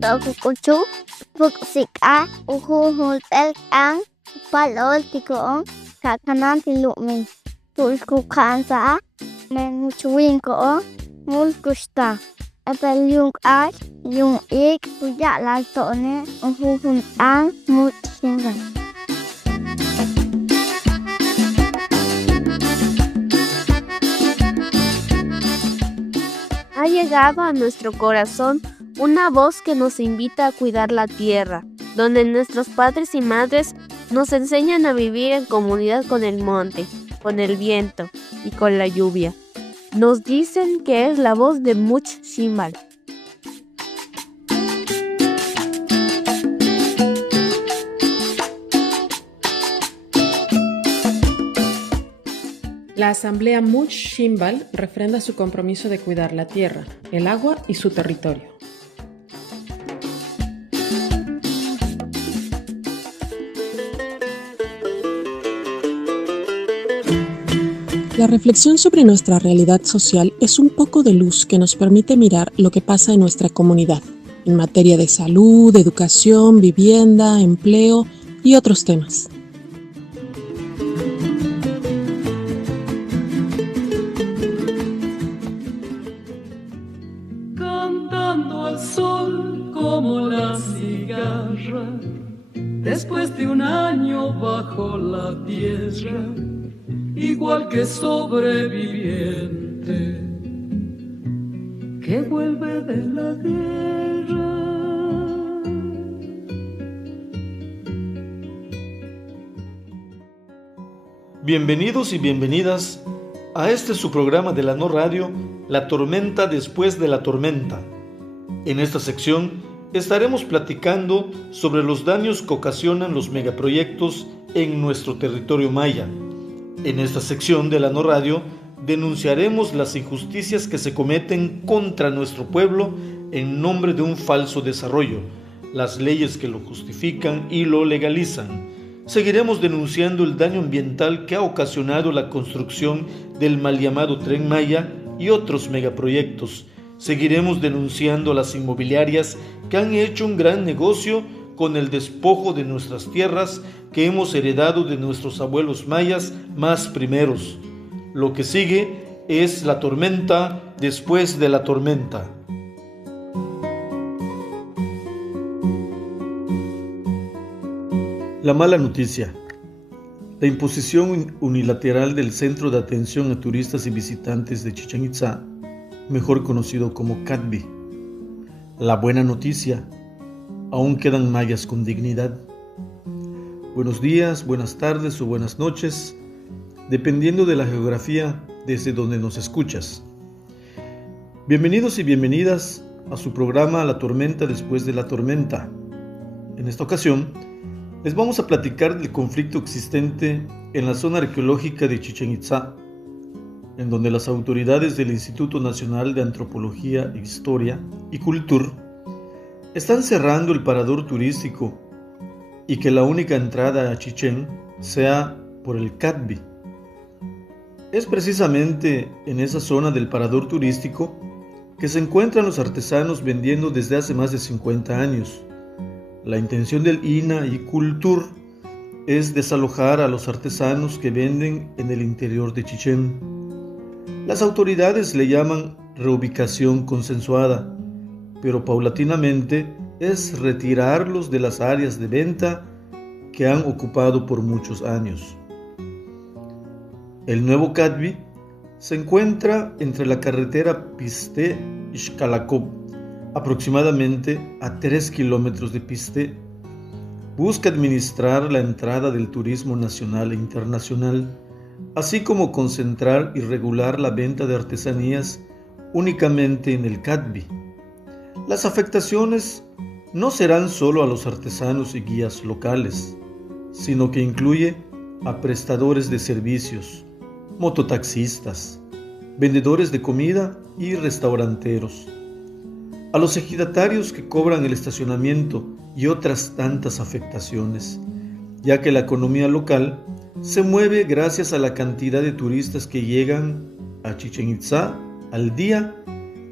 Tokukuchu, Puksika, Uhuhultel ang Palol Tikoong, Kakanan Tilumin, Tulkukansa, Menchuin Koong, Mulkusta, Apel yung ay, yung ik, Puya Laltone, Uhuhun ang Mutsingan. Ha llegado a nuestro corazón una voz que nos invita a cuidar la tierra, donde nuestros padres y madres nos enseñan a vivir en comunidad con el monte, con el viento y con la lluvia. Nos dicen que es la voz de Much Shimbal. La asamblea Much Shimbal refrenda su compromiso de cuidar la tierra, el agua y su territorio. La reflexión sobre nuestra realidad social es un poco de luz que nos permite mirar lo que pasa en nuestra comunidad, en materia de salud, educación, vivienda, empleo y otros temas. Cantando al sol como la cigarra, después de un año bajo la tierra, igual que sobreviviente que vuelve de la guerra. Bienvenidos y bienvenidas a este su programa de la No Radio, La Tormenta después de la tormenta. En esta sección estaremos platicando sobre los daños que ocasionan los megaproyectos en nuestro territorio maya. En esta sección de la No Radio denunciaremos las injusticias que se cometen contra nuestro pueblo en nombre de un falso desarrollo, las leyes que lo justifican y lo legalizan. Seguiremos denunciando el daño ambiental que ha ocasionado la construcción del mal llamado Tren Maya y otros megaproyectos. Seguiremos denunciando las inmobiliarias que han hecho un gran negocio con el despojo de nuestras tierras que hemos heredado de nuestros abuelos mayas más primeros. Lo que sigue es la tormenta después de la tormenta. La mala noticia. La imposición unilateral del Centro de Atención a Turistas y Visitantes de Chichén Itzá, mejor conocido como CATBI. La buena noticia. Aún quedan mayas con dignidad. Buenos días, buenas tardes o buenas noches, dependiendo de la geografía desde donde nos escuchas. Bienvenidos y bienvenidas a su programa La Tormenta después de la tormenta. En esta ocasión, les vamos a platicar del conflicto existente en la zona arqueológica de Chichén Itzá, en donde las autoridades del Instituto Nacional de Antropología, Historia y Cultura están cerrando el parador turístico y que la única entrada a Chichén sea por el CATBI. Es precisamente en esa zona del parador turístico que se encuentran los artesanos vendiendo desde hace más de 50 años. La intención del INA y Cultur es desalojar a los artesanos que venden en el interior de Chichén. Las autoridades le llaman reubicación consensuada, pero paulatinamente es retirarlos de las áreas de venta que han ocupado por muchos años. El nuevo CATBI se encuentra entre la carretera Pisté y Xcalacop, aproximadamente a 3 kilómetros de Pisté. Busca administrar la entrada del turismo nacional e internacional, así como concentrar y regular la venta de artesanías únicamente en el CATBI. Las afectaciones no serán solo a los artesanos y guías locales, sino que incluye a prestadores de servicios, mototaxistas, vendedores de comida y restauranteros, a los ejidatarios que cobran el estacionamiento y otras tantas afectaciones, ya que la economía local se mueve gracias a la cantidad de turistas que llegan a Chichén Itzá al día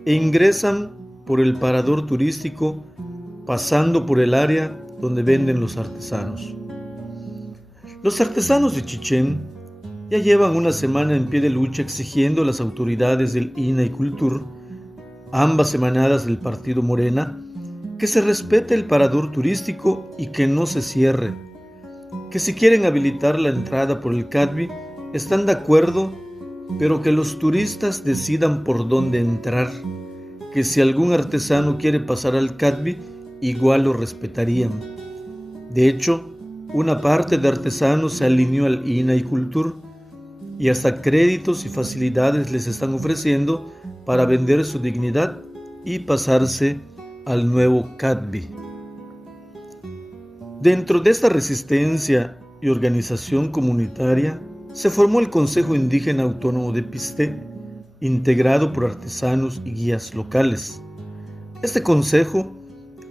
e ingresan por el parador turístico pasando por el área donde venden los artesanos. Los artesanos de Chichén ya llevan una semana en pie de lucha exigiendo a las autoridades del INA y Cultur, ambas emanadas del partido Morena, que se respete el parador turístico y que no se cierre, que si quieren habilitar la entrada por el Cadvi, están de acuerdo, pero que los turistas decidan por dónde entrar, que si algún artesano quiere pasar al Cadvi, igual lo respetarían. De hecho, una parte de artesanos se alineó al INA y Cultur y hasta créditos y facilidades les están ofreciendo para vender su dignidad y pasarse al nuevo Cadvi. Dentro de esta resistencia y organización comunitaria se formó el Consejo Indígena Autónomo de Pisté, integrado por artesanos y guías locales. Este consejo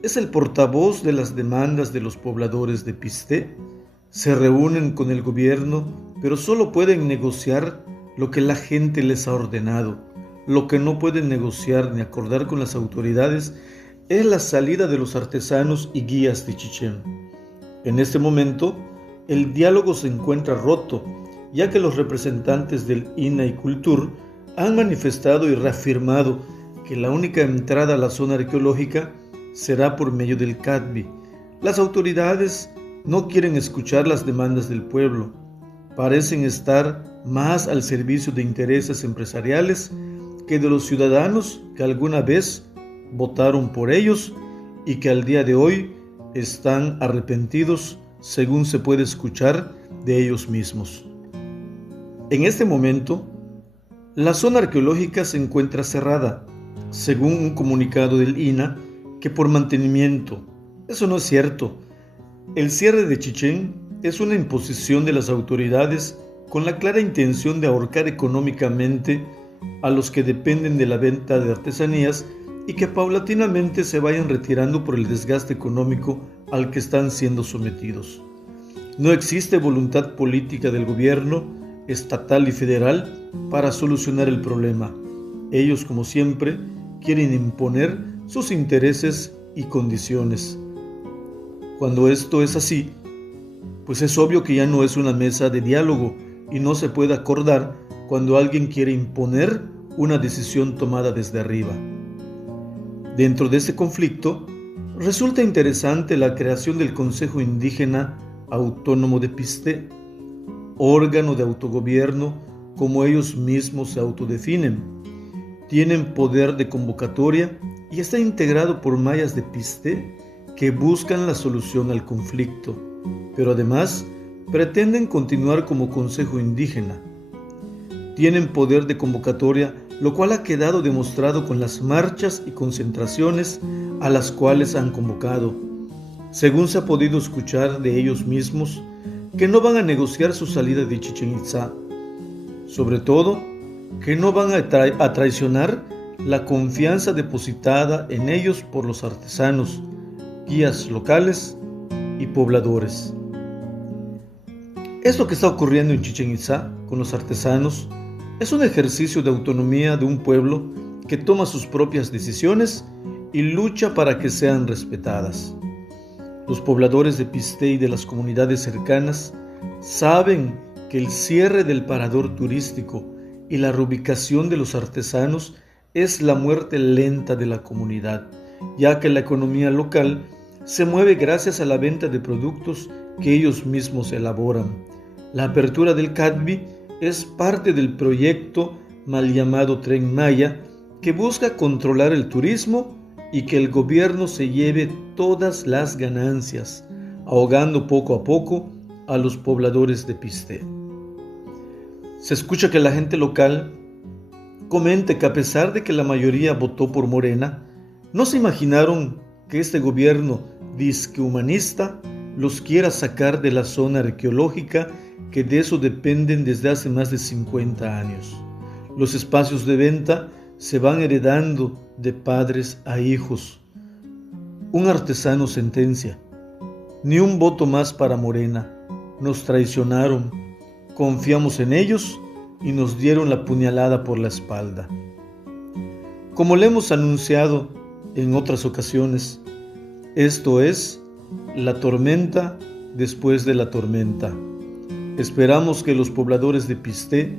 es el portavoz de las demandas de los pobladores de Pisté. Se reúnen con el gobierno, pero solo pueden negociar lo que la gente les ha ordenado. Lo que no pueden negociar ni acordar con las autoridades es la salida de los artesanos y guías de Chichén. En este momento, el diálogo se encuentra roto, ya que los representantes del INA y Cultur han manifestado y reafirmado que la única entrada a la zona arqueológica será por medio del Cadvi. Las autoridades no quieren escuchar las demandas del pueblo, parecen estar más al servicio de intereses empresariales que de los ciudadanos que alguna vez votaron por ellos y que al día de hoy están arrepentidos, según se puede escuchar de ellos mismos. En este momento, la zona arqueológica se encuentra cerrada, según un comunicado del INA, que por mantenimiento. Eso no es cierto. El cierre de Chichén es una imposición de las autoridades con la clara intención de ahorcar económicamente a los que dependen de la venta de artesanías y que paulatinamente se vayan retirando por el desgaste económico al que están siendo sometidos. No existe voluntad política del gobierno estatal y federal para solucionar el problema. Ellos, como siempre, quieren imponer sus intereses y condiciones. Cuando esto es así, pues es obvio que ya no es una mesa de diálogo y no se puede acordar cuando alguien quiere imponer una decisión tomada desde arriba. Dentro de este conflicto, resulta interesante la creación del Consejo Indígena Autónomo de Pisté, órgano de autogobierno como ellos mismos se autodefinen. Tienen poder de convocatoria y está integrado por mayas de Pisté que buscan la solución al conflicto, pero además pretenden continuar como consejo indígena. Tienen poder de convocatoria, lo cual ha quedado demostrado con las marchas y concentraciones a las cuales han convocado. Según se ha podido escuchar de ellos mismos, que no van a negociar su salida de Chichén Itzá, sobre todo que no van a traicionar la confianza depositada en ellos por los artesanos, guías locales y pobladores. Esto que está ocurriendo en Chichén Itzá con los artesanos es un ejercicio de autonomía de un pueblo que toma sus propias decisiones y lucha para que sean respetadas. Los pobladores de Pisté y de las comunidades cercanas saben que el cierre del parador turístico y la reubicación de los artesanos es la muerte lenta de la comunidad, ya que la economía local se mueve gracias a la venta de productos que ellos mismos elaboran. La apertura del Cadvi es parte del proyecto mal llamado Tren Maya, que busca controlar el turismo y que el gobierno se lleve todas las ganancias, ahogando poco a poco a los pobladores de Pisté. Se escucha que la gente local comenta que a pesar de que la mayoría votó por Morena, no se imaginaron que este gobierno disque humanista los quiera sacar de la zona arqueológica, que de eso dependen desde hace más de 50 años. Los espacios de venta se van heredando de padres a hijos. Un artesano sentencia: ni un voto más para Morena, nos traicionaron, confiamos en ellos y nos dieron la puñalada por la espalda. Como le hemos anunciado en otras ocasiones, esto es, la tormenta después de la tormenta. Esperamos que los pobladores de Pisté,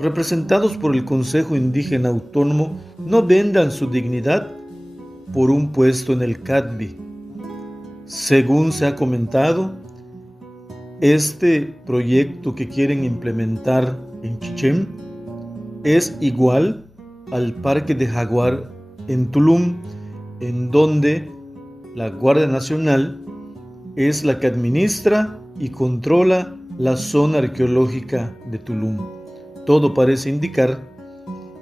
representados por el Consejo Indígena Autónomo, no vendan su dignidad por un puesto en el CADBI. Según se ha comentado, este proyecto que quieren implementar en Chichén es igual al Parque de Jaguar en Tulum, en donde la Guardia Nacional es la que administra y controla la zona arqueológica de Tulum. Todo parece indicar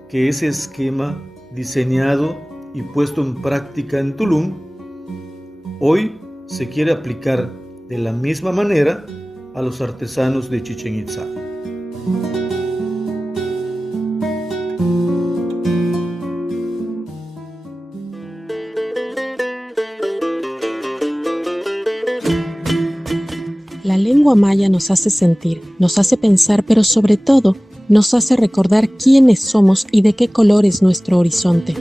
que ese esquema diseñado y puesto en práctica en Tulum hoy se quiere aplicar de la misma manera a los artesanos de Chichén Itzá. La lengua maya nos hace sentir, nos hace pensar, pero sobre todo nos hace recordar quiénes somos y de qué color es nuestro horizonte.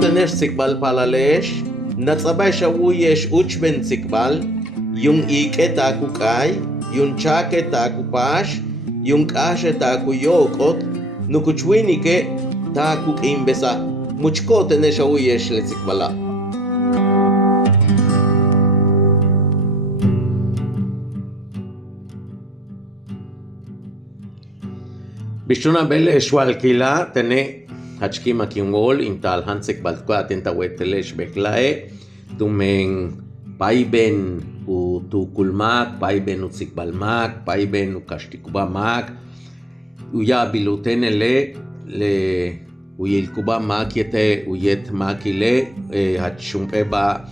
Tener sikbal palalesh, natsabay shawiyesh uchben sikbal, yung ike taku kai, yung chake taku pash, yung kashe taku yokot, nukuchwinike taku imbesa, muchko tener shawiyesh le sikbala. Bishuna bele shwalkila tene Hachkima Kiungol intal hansek balkwa atenta wetelesh beklae tumeng paiben u tukulmak paiben u sikbalmak paiben u kashtikubamak uya bilutenele le uyilkuba makiete uyet makile hachumeba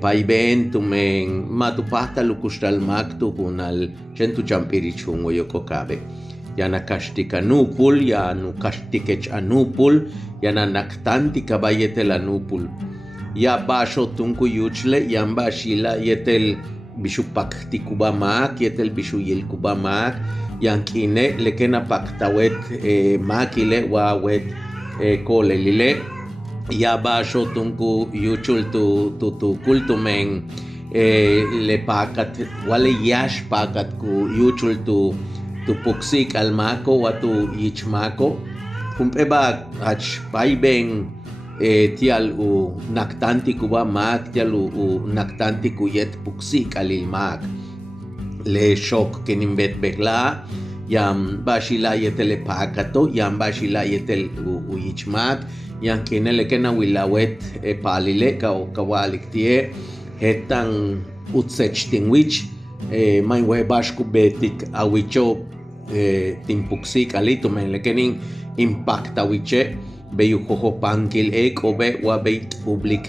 paiben tumeng matupata lukustalmak tu kunal centu champirichungo yokokabe yana kashtika nupul, ya nu kashtikech anupul, yana naktanti kabayetel anupul. Ya basho tunku yuchle, yamba shila yetel bishu pakti kubamak, yetel bishu yil kubamak, yankine lekena paktawet makile wawet kolelile. Ya basho tunku yuchul tu kultumeng le pakat, wale yash pakat ku yuchul tu puksik almako watu yichmako kumpeba hach paiben tial u naktanti kuba mak tial u naktanti kuyet puksik alilmak le shok kenimbet bekla yam bashila yetel pakato yam bashila yetel u yichmak yan kenele kena wilawet palile ka kawalik tie hetan utsech tinwich mai we bashku betik awicho timpuksik alito men lekenin impacta wiche be yuhoho pankil obe wa beit public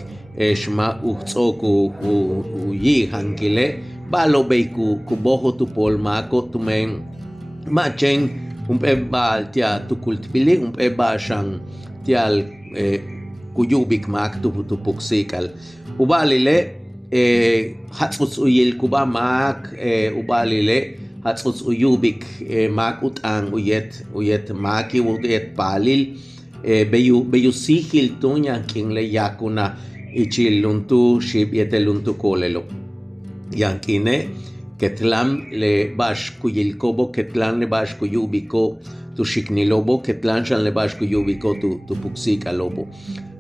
shma utsoku u yi hankile balo beiku kuboho tu polmako tumen machen umpeba tia tukultpili umpeba shang tial kuyubik mak tu puksikal ubalile hatsuts uyil kuba mak ubalile hatsuts uyubik mak utang uyet maki uyet palil beyu sihil tunya kingle yakuna ichiluntu shib yeteluntu kolelo yankine ketlam le bash kuyilkobo ketlan le bash kuyubiko tu shiknilobo ketlan shan le bash kuyubiko tu puksika lobo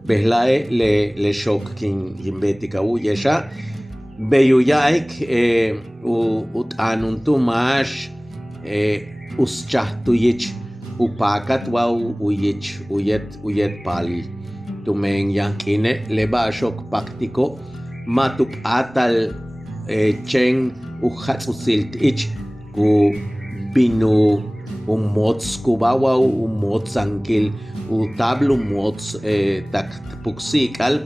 behlae le shok kin yimbetika uyesha beyuyaik utanuntu mash uschatuyich upakat wa uyet pali tumen yankine leba shok paktiko matup atal chen uhatsusilt ich ku binu mots kubawa mots ankil utablu mots tak puksikal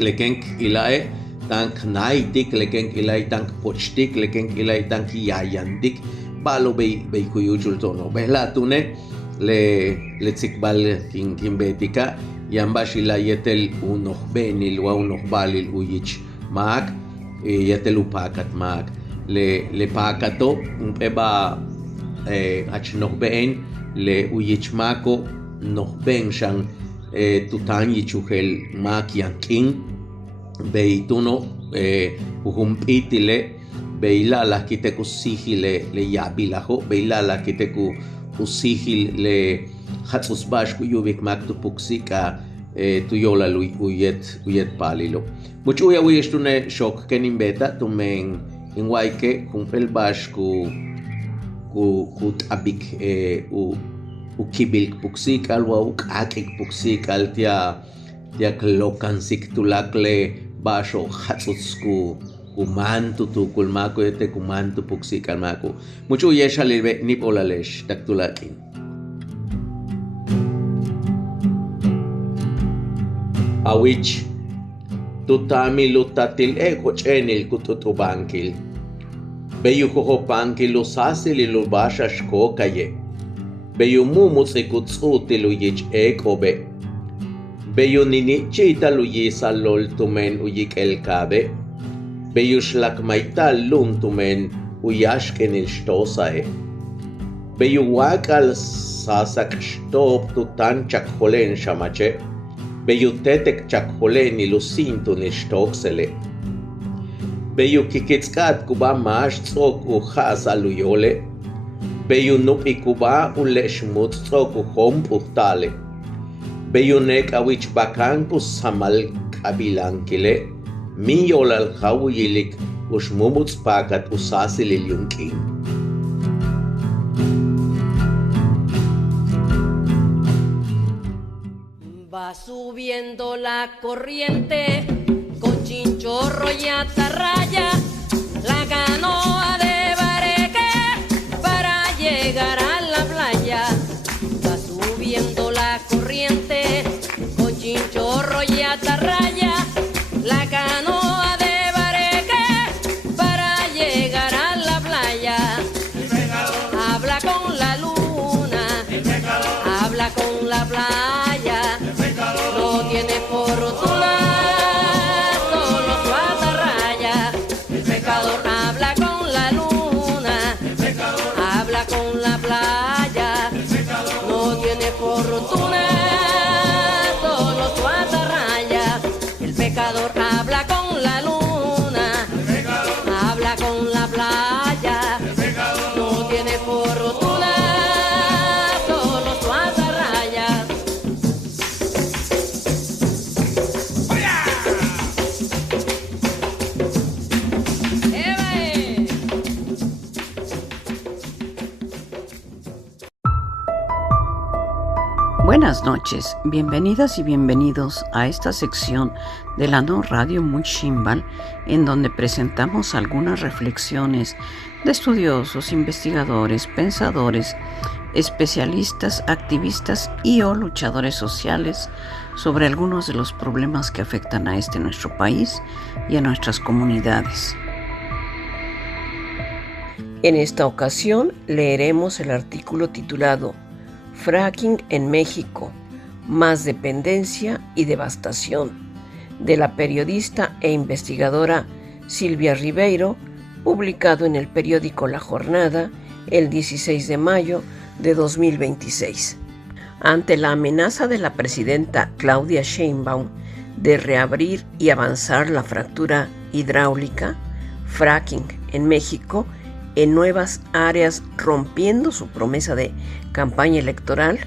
lekenk ilae tank naitik lekenk ilae tank pochtik lekenk ilae tank yayandik balo be kuyuchul tono behla tune le tsikbal kin betika Yambashila yetel unos benil wa unos balil uyich mak yetel upakat mak le pakato eba hach nos ben le uyich mako nos ben shan tutan yichugel mak yankin beituno uhumpitile beila la kiteku sigile le yabilajo beila la kiteku usihil le hatsus bashku yubik maktu puksika tuyola uyet palilo mucho ya uyestune shock kenin beta tumen inwaike kumpel bashku ku abik u kibil puksikal wa ukakik puksikal tia klokansik tulakle basho hatsutsku kumantu tu kulmako yete kumantu puksikal mako mucho yesha libe nipolalesh taktulakin awich tutami lutatil chenil kututubankil beyu kohopankil usasil ilubasha shkokaye beyu mumutsikutsutil uyich ekobe beyu ninichita luyisa lol tumen uyik elkabe beyu shlakmaital lun tumen uyashkenil shtosae beyu wakal sasak shtop tutan chakholen shamache beyu tetek chakholen ilusintu nishtoksele beyu kikitskat kuba mash tsok uhas aluyole beyu nupi kuba uleshmut tsok uhom puhtale beyu nek awich bakan samal kabilankile miyolal hawiyilik ushmumuts pakat usasilil yunkin Va subiendo la corriente con chinchorro y atarraya, la canoa de bareque para llegar a la playa. Va subiendo la corriente con chinchorro y atarraya, la canoa de bareque para llegar a la playa. Habla con la luna, habla con la playa. No tiene fortuna, solo su atarraya. El pecador habla con la luna, habla con la playa. No tiene fortuna, solo su atarraya. El pecador habla con la luna, habla con la playa. No tiene fortuna, solo su atarraya. Buenas noches, bienvenidas y bienvenidos a esta sección de la No Radio Muchimbal, en donde presentamos algunas reflexiones de estudiosos, investigadores, pensadores, especialistas, activistas y o luchadores sociales sobre algunos de los problemas que afectan a nuestro país y a nuestras comunidades. En esta ocasión leeremos el artículo titulado Fracking en México, más dependencia y devastación, de la periodista e investigadora Silvia Ribeiro, publicado en el periódico La Jornada el 16 de mayo de 2026. Ante la amenaza de la presidenta Claudia Sheinbaum de reabrir y avanzar la fractura hidráulica, fracking en México, en nuevas áreas, rompiendo su promesa de campaña electoral,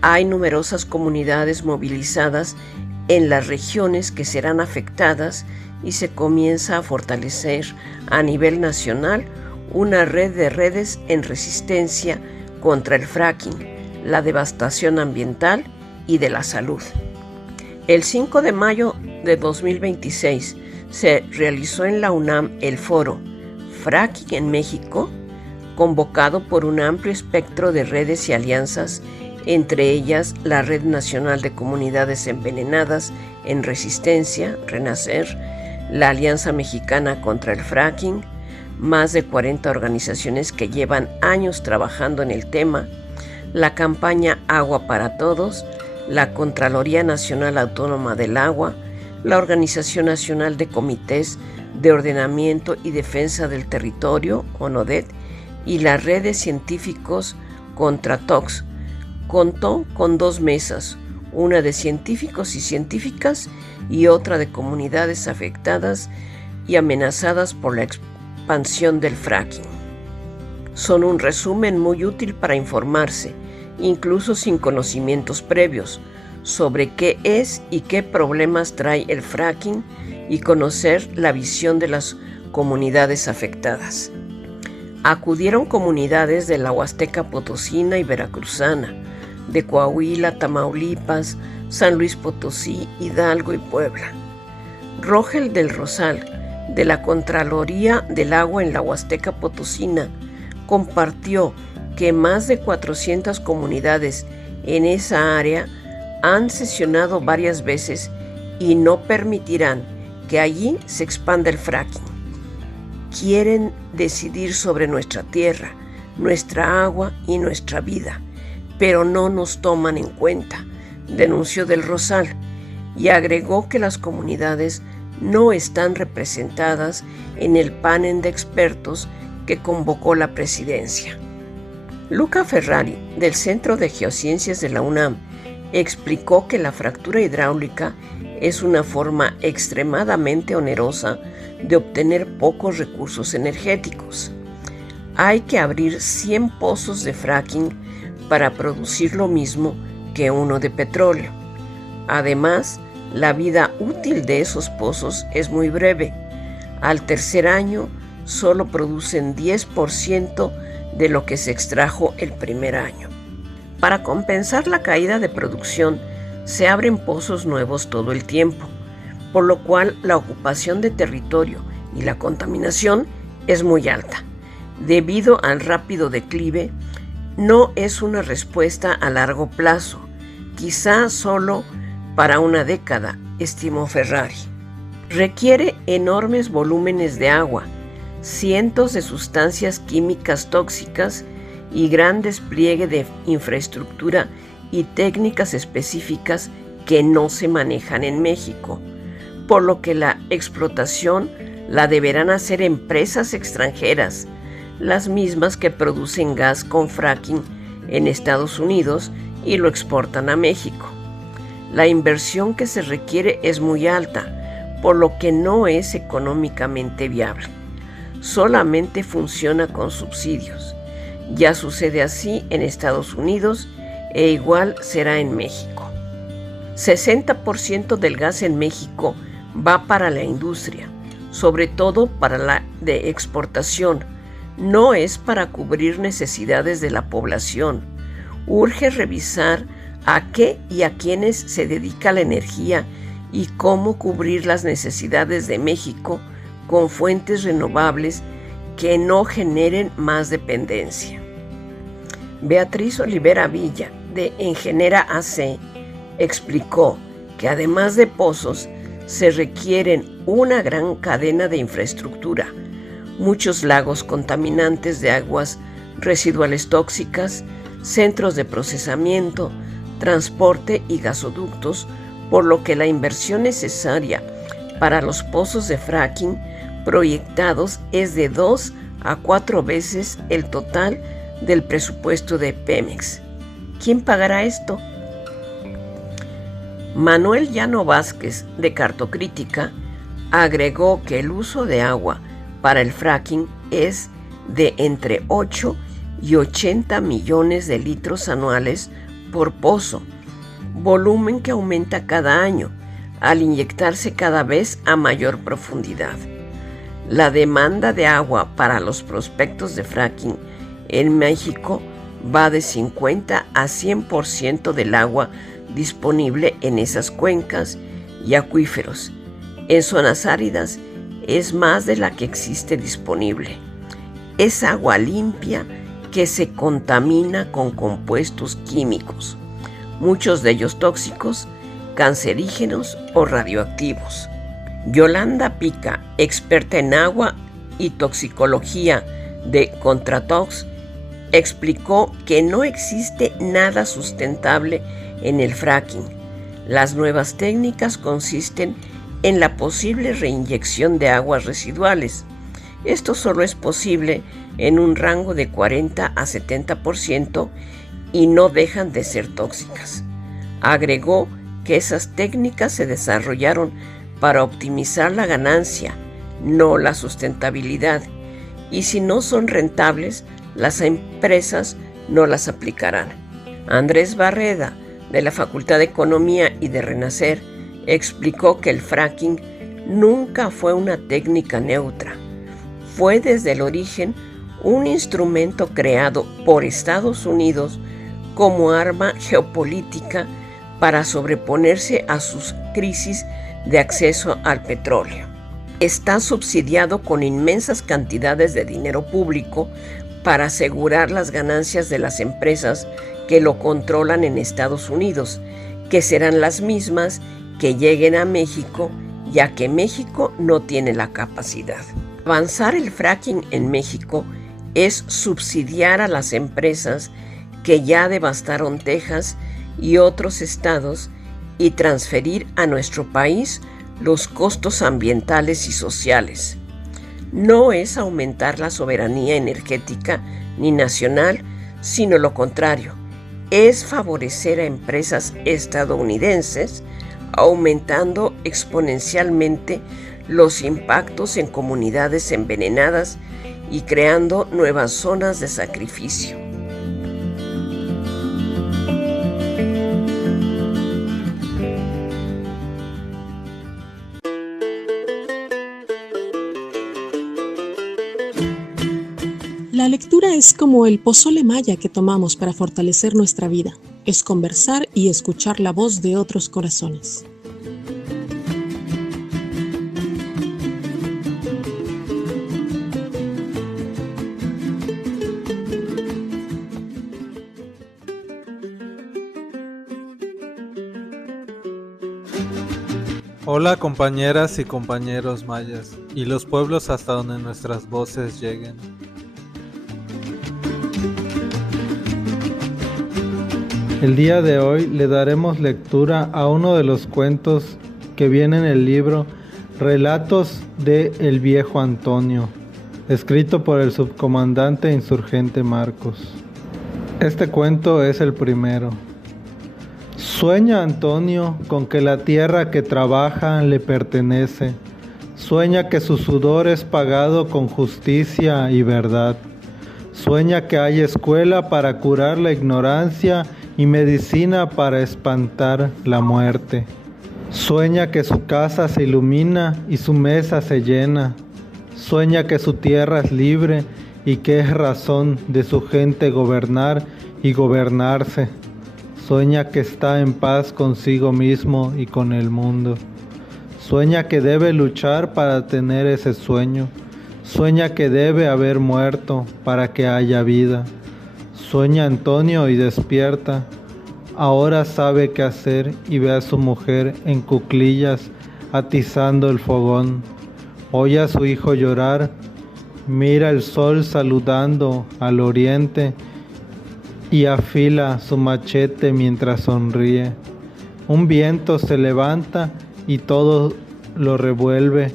hay numerosas comunidades movilizadas en las regiones que serán afectadas y se comienza a fortalecer a nivel nacional una red de redes en resistencia contra el fracking, la devastación ambiental y de la salud. El 5 de mayo de 2026 se realizó en la UNAM el foro Fracking en México, convocado por un amplio espectro de redes y alianzas, entre ellas la Red Nacional de Comunidades Envenenadas en Resistencia, Renacer, la Alianza Mexicana contra el Fracking, más de 40 organizaciones que llevan años trabajando en el tema, la campaña Agua para Todos, la Contraloría Nacional Autónoma del Agua, la Organización Nacional de Comités de Ordenamiento y Defensa del Territorio, ONODET, y la Red de Científicos contra TOX, contó con 2 mesas, una de científicos y científicas y otra de comunidades afectadas y amenazadas por la expansión del fracking. Son un resumen muy útil para informarse, incluso sin conocimientos previos, sobre qué es y qué problemas trae el fracking y conocer la visión de las comunidades afectadas. Acudieron comunidades de la Huasteca Potosina y Veracruzana, de Coahuila, Tamaulipas, San Luis Potosí, Hidalgo y Puebla. Rogel del Rosal, de la Contraloría del Agua en la Huasteca Potosina, compartió que más de 400 comunidades en esa área han sesionado varias veces y no permitirán que allí se expanda el fracking. Quieren decidir sobre nuestra tierra, nuestra agua y nuestra vida, pero no nos toman en cuenta, denunció del Rosal, y agregó que las comunidades no están representadas en el panel de expertos que convocó la presidencia. Luca Ferrari, del Centro de Geociencias de la UNAM, explicó que la fractura hidráulica es una forma extremadamente onerosa de obtener pocos recursos energéticos. Hay que abrir 100 pozos de fracking para producir lo mismo que uno de petróleo. Además, la vida útil de esos pozos es muy breve. Al tercer año, solo producen 10% de lo que se extrajo el primer año. Para compensar la caída de producción, se abren pozos nuevos todo el tiempo, por lo cual la ocupación de territorio y la contaminación es muy alta. Debido al rápido declive, no es una respuesta a largo plazo, quizá solo para una década, estimó Ferrari. Requiere enormes volúmenes de agua, cientos de sustancias químicas tóxicas y gran despliegue de infraestructura y técnicas específicas que no se manejan en México, por lo que la explotación la deberán hacer empresas extranjeras, las mismas que producen gas con fracking en Estados Unidos y lo exportan a México. La inversión que se requiere es muy alta, por lo que no es económicamente viable. Solamente funciona con subsidios. Ya sucede así en Estados Unidos e igual será en México. 60% del gas en México va para la industria, sobre todo para la de exportación. No es para cubrir necesidades de la población. Urge revisar a qué y a quiénes se dedica la energía y cómo cubrir las necesidades de México con fuentes renovables que no generen más dependencia. Beatriz Olivera Villa, de Engenera AC, explicó que además de pozos, se requieren una gran cadena de infraestructura, muchos lagos contaminantes de aguas residuales tóxicas, centros de procesamiento, transporte y gasoductos, por lo que la inversión necesaria para los pozos de fracking proyectados es de 2 a 4 veces el total del presupuesto de Pemex. ¿Quién pagará esto? Manuel Llano Vázquez, de Cartocrítica, agregó que el uso de agua para el fracking es de entre 8 y 80 millones de litros anuales por pozo, volumen que aumenta cada año al inyectarse cada vez a mayor profundidad. La demanda de agua para los prospectos de fracking en México va de 50 a 100% del agua disponible en esas cuencas y acuíferos. En zonas áridas es más de la que existe disponible. Es agua limpia que se contamina con compuestos químicos, muchos de ellos tóxicos, cancerígenos o radioactivos. Yolanda Pica, experta en agua y toxicología de Contratox, explicó que no existe nada sustentable en el fracking. Las nuevas técnicas consisten en la posible reinyección de aguas residuales. Esto solo es posible en un rango de 40 a 70% y no dejan de ser tóxicas. Agregó que esas técnicas se desarrollaron para optimizar la ganancia, no la sustentabilidad, y si no son rentables, las empresas no las aplicarán. Andrés Barreda, de la Facultad de Economía y de Renacer, explicó que el fracking nunca fue una técnica neutra. Fue desde el origen un instrumento creado por Estados Unidos como arma geopolítica para sobreponerse a sus crisis de acceso al petróleo. Está subsidiado con inmensas cantidades de dinero público para asegurar las ganancias de las empresas que lo controlan en Estados Unidos, que serán las mismas que lleguen a México, ya que México no tiene la capacidad. Avanzar el fracking en México es subsidiar a las empresas que ya devastaron Texas y otros estados y transferir a nuestro país los costos ambientales y sociales. No es aumentar la soberanía energética ni nacional, sino lo contrario, es favorecer a empresas estadounidenses, aumentando exponencialmente los impactos en comunidades envenenadas y creando nuevas zonas de sacrificio. La lectura es como el pozole maya que tomamos para fortalecer nuestra vida. Es conversar y escuchar la voz de otros corazones. Hola compañeras y compañeros mayas y los pueblos hasta donde nuestras voces lleguen. El día de hoy le daremos lectura a uno de los cuentos que viene en el libro Relatos de El Viejo Antonio, escrito por el subcomandante insurgente Marcos. Este cuento es el primero. Sueña Antonio con que la tierra que trabaja le pertenece. Sueña que su sudor es pagado con justicia y verdad. Sueña que hay escuela para curar la ignorancia y medicina para espantar la muerte. Sueña que su casa se ilumina y su mesa se llena. Sueña que su tierra es libre y que es razón de su gente gobernar y gobernarse. Sueña que está en paz consigo mismo y con el mundo. Sueña que debe luchar para tener ese sueño. Sueña que debe haber muerto para que haya vida. Sueña Antonio y despierta. Ahora sabe qué hacer y ve a su mujer en cuclillas atizando el fogón. Oye a su hijo llorar. Mira el sol saludando al oriente y afila su machete mientras sonríe. Un viento se levanta y todo lo revuelve.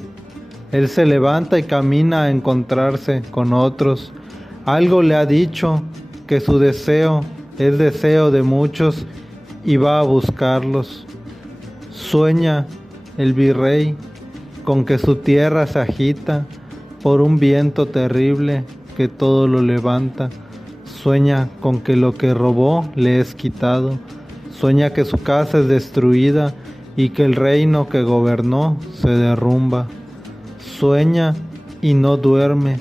Él se levanta y camina a encontrarse con otros. Algo le ha dicho que su deseo es deseo de muchos y va a buscarlos. Sueña el virrey con que su tierra se agita por un viento terrible que todo lo levanta. Sueña con que lo que robó le es quitado. Sueña que su casa es destruida y que el reino que gobernó se derrumba. Sueña y no duerme.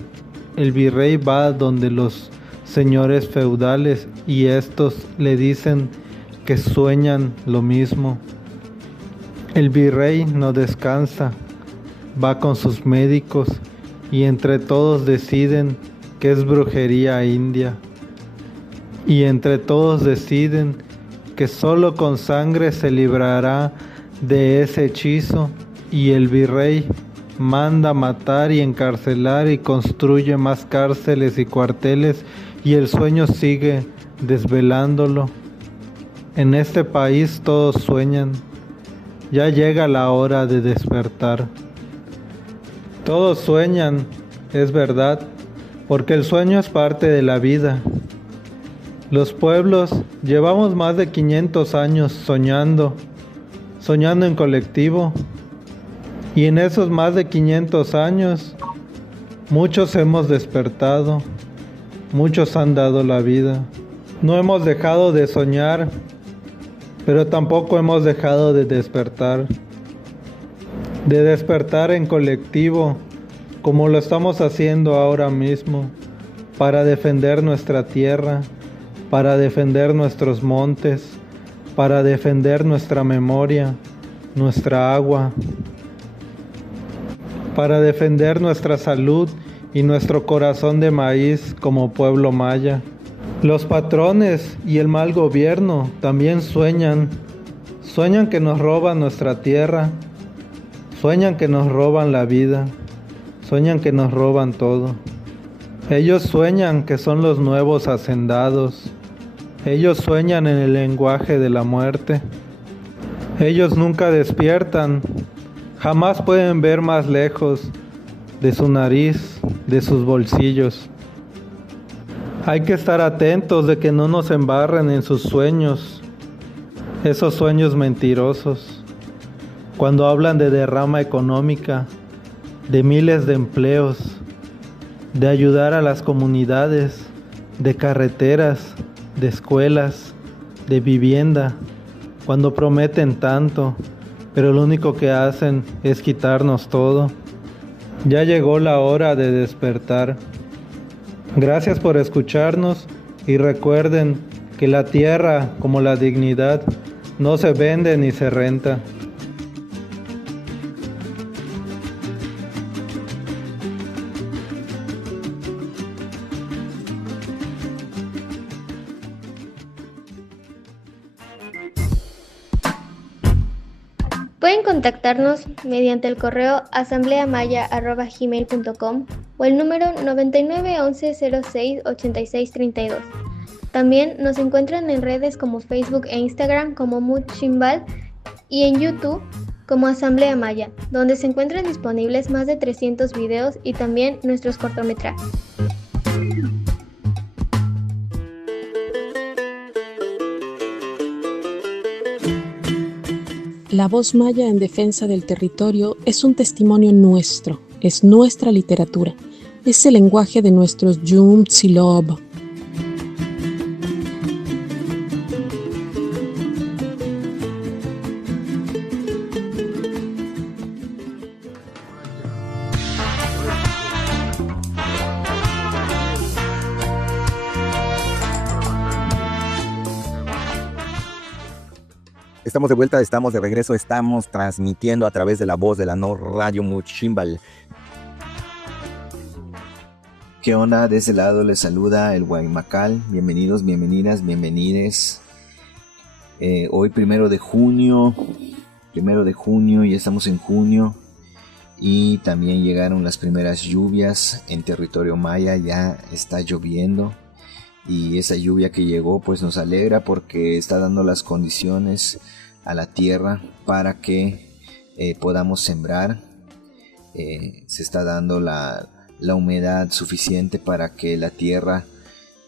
El virrey va donde los señores feudales y estos le dicen que sueñan lo mismo. El virrey no descansa, va con sus médicos y entre todos deciden que es brujería india. Y entre todos deciden que solo con sangre se librará de ese hechizo, y el virrey manda matar y encarcelar y construye más cárceles y cuarteles, y el sueño sigue desvelándolo. En este país todos sueñan. Ya llega la hora de despertar. Todos sueñan, es verdad, porque el sueño es parte de la vida. Los pueblos llevamos más de 500 años soñando en colectivo. Y en esos más de 500 años, muchos hemos despertado, muchos han dado la vida. No hemos dejado de soñar, pero tampoco hemos dejado de despertar en colectivo, como lo estamos haciendo ahora mismo, para defender nuestra tierra, para defender nuestros montes, para defender nuestra memoria, nuestra agua, para defender nuestra salud y nuestro corazón de maíz como pueblo maya. Los patrones y el mal gobierno también sueñan que nos roban nuestra tierra, sueñan que nos roban la vida, sueñan que nos roban todo. Ellos sueñan que son los nuevos hacendados, ellos sueñan en el lenguaje de la muerte. Ellos nunca despiertan, jamás pueden ver más lejos de su nariz, de sus bolsillos. Hay que estar atentos de que no nos embarren en sus sueños, esos sueños mentirosos. Cuando hablan de derrama económica, de miles de empleos, de ayudar a las comunidades, de carreteras, de escuelas, de vivienda, cuando prometen tanto, pero lo único que hacen es quitarnos todo. Ya llegó la hora de despertar. Gracias por escucharnos y recuerden que la tierra, como la dignidad, no se vende ni se renta. Pueden contactarnos mediante el correo asambleamaya@gmail.com o el número 99 11 06 86 32. También nos encuentran en redes como Facebook e Instagram como Muchimbal y en YouTube como Asamblea Maya, donde se encuentran disponibles más de 300 videos y también nuestros cortometrajes. La voz maya en defensa del territorio es un testimonio nuestro, es nuestra literatura, es el lenguaje de nuestros Yum Tsilob. Estamos de vuelta, estamos de regreso, estamos transmitiendo a través de la voz de la No Radio Muchimbal. ¿Qué onda? De ese lado les saluda el Guaymacal. Bienvenidos, bienvenidas, bienvenides. Hoy 1 de junio, ya estamos en junio. Y también llegaron las primeras lluvias en territorio maya, ya está lloviendo. Y esa lluvia que llegó pues nos alegra porque está dando las condiciones a la tierra para que podamos sembrar. Se está dando la humedad suficiente para que la tierra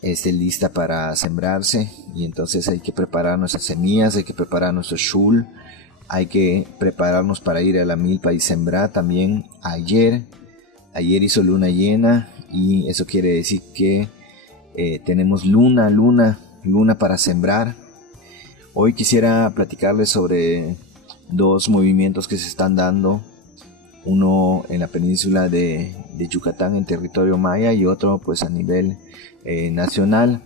esté lista para sembrarse, y entonces hay que preparar nuestras semillas, hay que preparar nuestro shul, hay que prepararnos para ir a la milpa y sembrar. También ayer hizo luna llena y eso quiere decir que tenemos luna para sembrar. Hoy quisiera platicarles sobre dos movimientos que se están dando, uno en la península de Yucatán en territorio maya y otro pues a nivel nacional.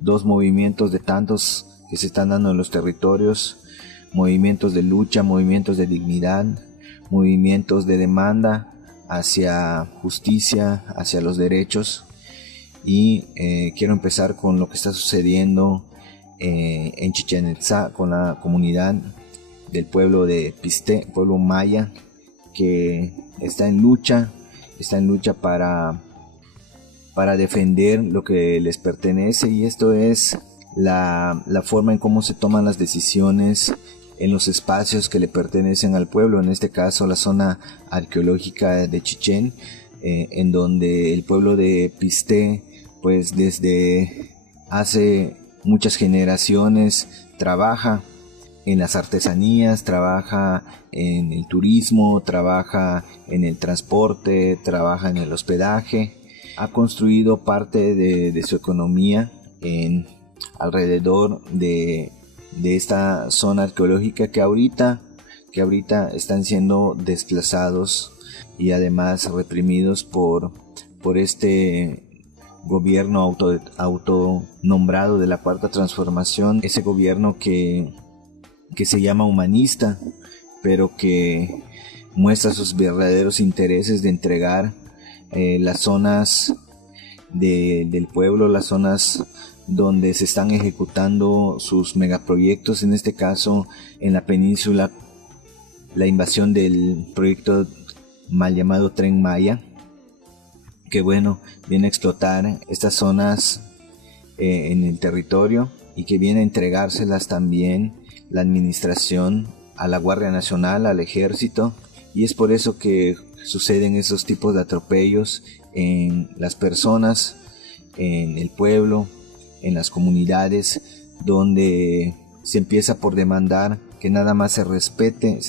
Dos movimientos de tantos que se están dando en los territorios, movimientos de lucha, movimientos de dignidad, movimientos de demanda hacia justicia, hacia los derechos. Y quiero empezar con lo que está sucediendo en Chichén Itzá con la comunidad del pueblo de Piste, pueblo maya, que está en lucha para defender lo que les pertenece, y esto es la forma en cómo se toman las decisiones en los espacios que le pertenecen al pueblo, en este caso la zona arqueológica de Chichén, en donde el pueblo de Pisté, pues desde hace muchas generaciones trabaja en las artesanías, trabaja en el turismo, trabaja en el transporte, trabaja en el hospedaje, ha construido parte de su economía alrededor de esta zona arqueológica que ahorita están siendo desplazados y además reprimidos por este gobierno autonombrado de la Cuarta Transformación, ese gobierno que se llama humanista, pero que muestra sus verdaderos intereses de entregar las zonas del pueblo, las zonas donde se están ejecutando sus megaproyectos, en este caso en la península, la invasión del proyecto mal llamado Tren Maya, que bueno, viene a explotar estas zonas en el territorio y que viene a entregárselas también la administración a la Guardia Nacional, al Ejército, y es por eso que suceden esos tipos de atropellos en las personas, en el pueblo, en las comunidades, donde se empieza por demandar que nada más se respete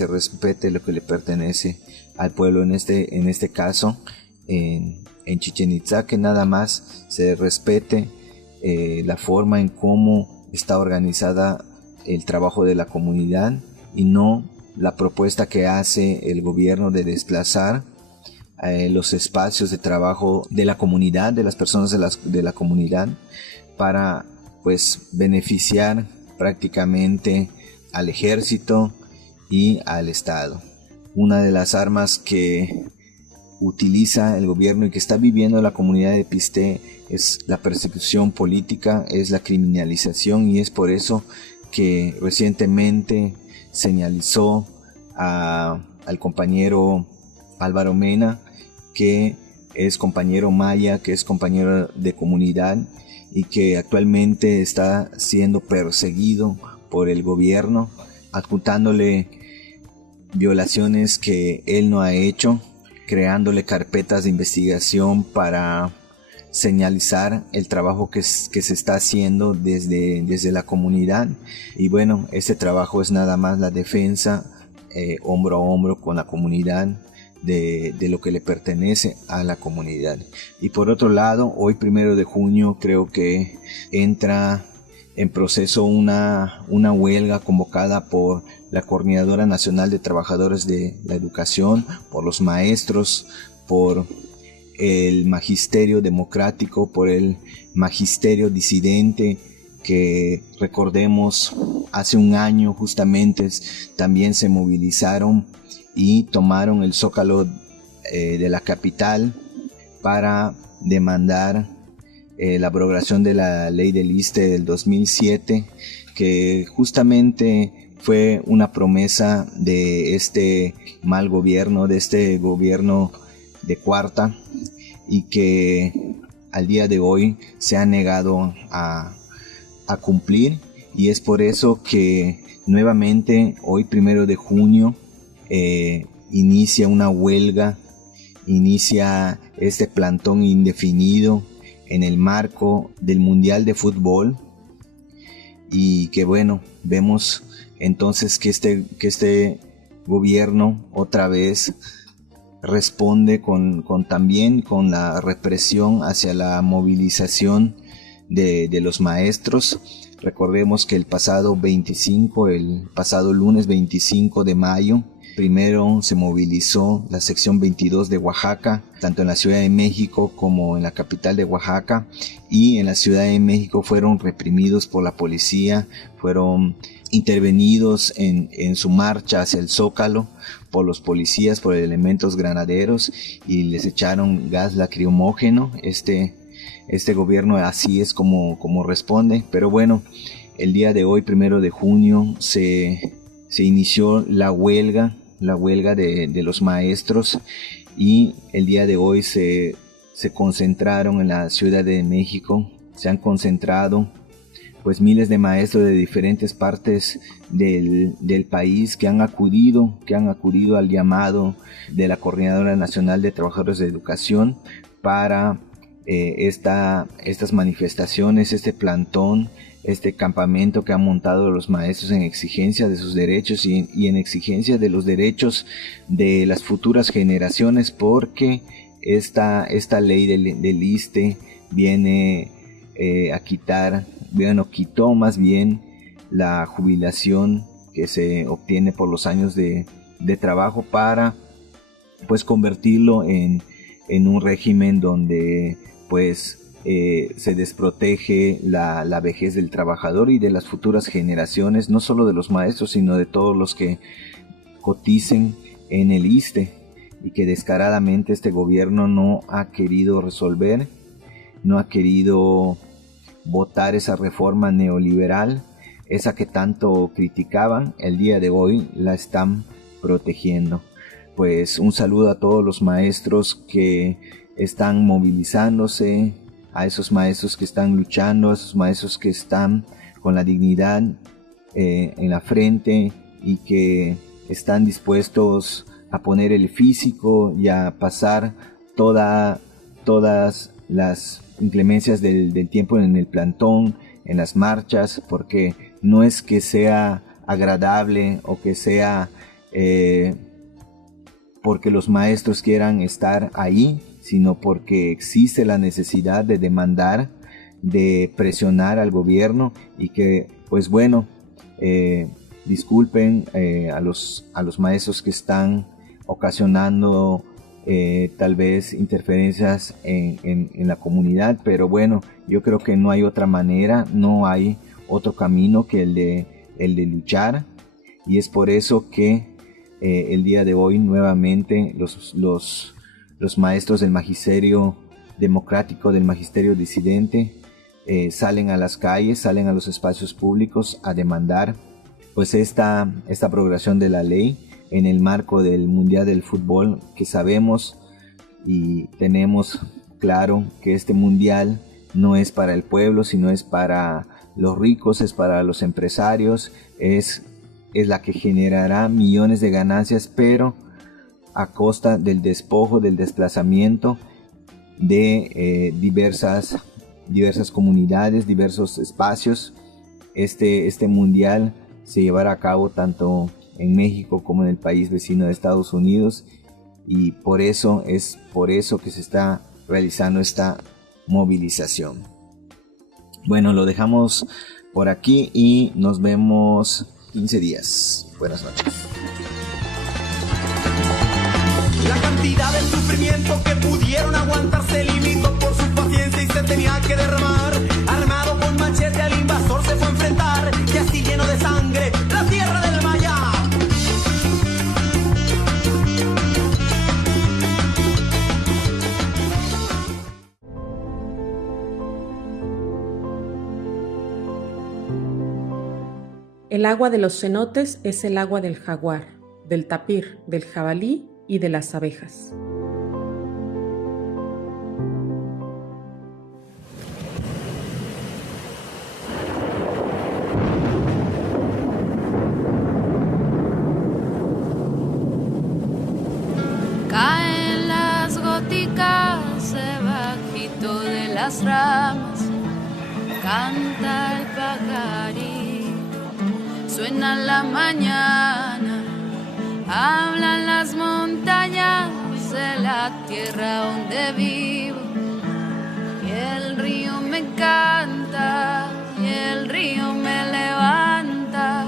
lo que le pertenece al pueblo, en este caso en Chichén Itzá, que nada más se respete la forma en cómo está organizada el trabajo de la comunidad y no la propuesta que hace el gobierno de desplazar los espacios de trabajo de la comunidad, de las personas de la comunidad, para pues beneficiar prácticamente al ejército y al Estado. Una de las armas que utiliza el gobierno y que está viviendo la comunidad de Pisté es la persecución política, es la criminalización, y es por eso que recientemente señalizó al compañero Álvaro Mena, que es compañero maya, que es compañero de comunidad y que actualmente está siendo perseguido por el gobierno, adjuntándole violaciones que él no ha hecho, creándole carpetas de investigación para señalizar el trabajo que se está haciendo desde la comunidad. Y bueno, este trabajo es nada más la defensa hombro a hombro con la comunidad de lo que le pertenece a la comunidad. Y por otro lado, hoy 1 de junio creo que entra en proceso una huelga convocada por la Coordinadora Nacional de Trabajadores de la Educación, por los maestros, por el magisterio democrático, por el magisterio disidente, que recordemos hace un año justamente también se movilizaron y tomaron el Zócalo de la capital para demandar la abrogación de la ley del ISSSTE del 2007, que justamente fue una promesa de este mal gobierno, de este gobierno de Cuarta, y que al día de hoy se ha negado a cumplir. Y es por eso que nuevamente hoy 1 de junio inicia una huelga, inicia este plantón indefinido en el marco del Mundial de Fútbol, y que bueno, vemos entonces que este gobierno otra vez responde también con la represión hacia la movilización de los maestros. Recordemos que el pasado lunes 25 de mayo, primero se movilizó la sección 22 de Oaxaca, tanto en la Ciudad de México como en la capital de Oaxaca, y en la Ciudad de México fueron reprimidos por la policía, fueron intervenidos en su marcha hacia el Zócalo por los policías, por elementos granaderos, y les echaron gas lacrimógeno. Este gobierno así es como responde. Pero bueno, el día de hoy, 1 de junio, se inició la huelga de los maestros, y el día de hoy se concentraron en la Ciudad de México, se han concentrado pues miles de maestros de diferentes partes del país que han acudido al llamado de la Coordinadora Nacional de Trabajadores de Educación para estas manifestaciones, este plantón, este campamento que han montado los maestros en exigencia de sus derechos y en exigencia de los derechos de las futuras generaciones, porque esta ley del ISSSTE viene a quitó más bien la jubilación que se obtiene por los años de trabajo para pues convertirlo en un régimen donde pues se desprotege la vejez del trabajador y de las futuras generaciones, no solo de los maestros, sino de todos los que coticen en el ISSSTE, y que descaradamente este gobierno no ha querido resolver, no ha querido votar esa reforma neoliberal, esa que tanto criticaban. El día de hoy la están protegiendo. Pues un saludo a todos los maestros que están movilizándose, a esos maestros que están luchando, a esos maestros que están con la dignidad en la frente y que están dispuestos a poner el físico y a pasar todas las inclemencias del tiempo en el plantón, en las marchas, porque no es que sea agradable o que sea porque los maestros quieran estar ahí, sino porque existe la necesidad de demandar, de presionar al gobierno, y que pues bueno, disculpen a los maestros que están ocasionando tal vez interferencias en la comunidad, pero bueno, yo creo que no hay otra manera, no hay otro camino que el de luchar, y es por eso que el día de hoy nuevamente los maestros del magisterio democrático, del magisterio disidente, salen a las calles, salen a los espacios públicos a demandar pues esta aprobación de la ley en el marco del Mundial del Fútbol, que sabemos y tenemos claro que este Mundial no es para el pueblo, sino es para los ricos, es para los empresarios, es la que generará millones de ganancias, pero a costa del despojo, del desplazamiento de diversas comunidades, diversos espacios. Este mundial se llevará a cabo tanto en México como en el país vecino de Estados Unidos, y por eso que se está realizando esta movilización. Bueno, lo dejamos por aquí y nos vemos 15 días. Buenas noches. La cantidad de sufrimiento que pudieron aguantar se limitó por su paciencia y se tenía que derramar. Armado con machete al invasor se fue a enfrentar, y así lleno de sangre la tierra del Maya. El agua de los cenotes es el agua del jaguar, del tapir, del jabalí y de las abejas. Caen las góticas debajito de las ramas, canta el pajarito, suena la mañana, hablan las montañas de la tierra donde vivo, y el río me canta, y el río me levanta,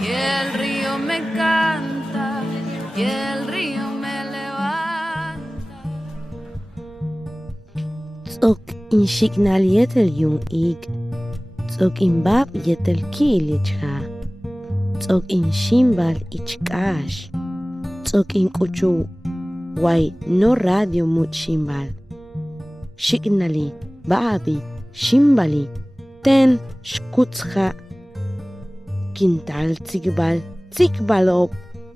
y el río me canta, y el río me levanta. Tzok in shignal yetel yung ig, tzok in bab yetel kilichha. Tzok in shimbal ichkash, tzok in kuchu, wai no radio mut shimbal. Shignali, baabi, shimbali, ten shkutzha. Kintal tzikbalop,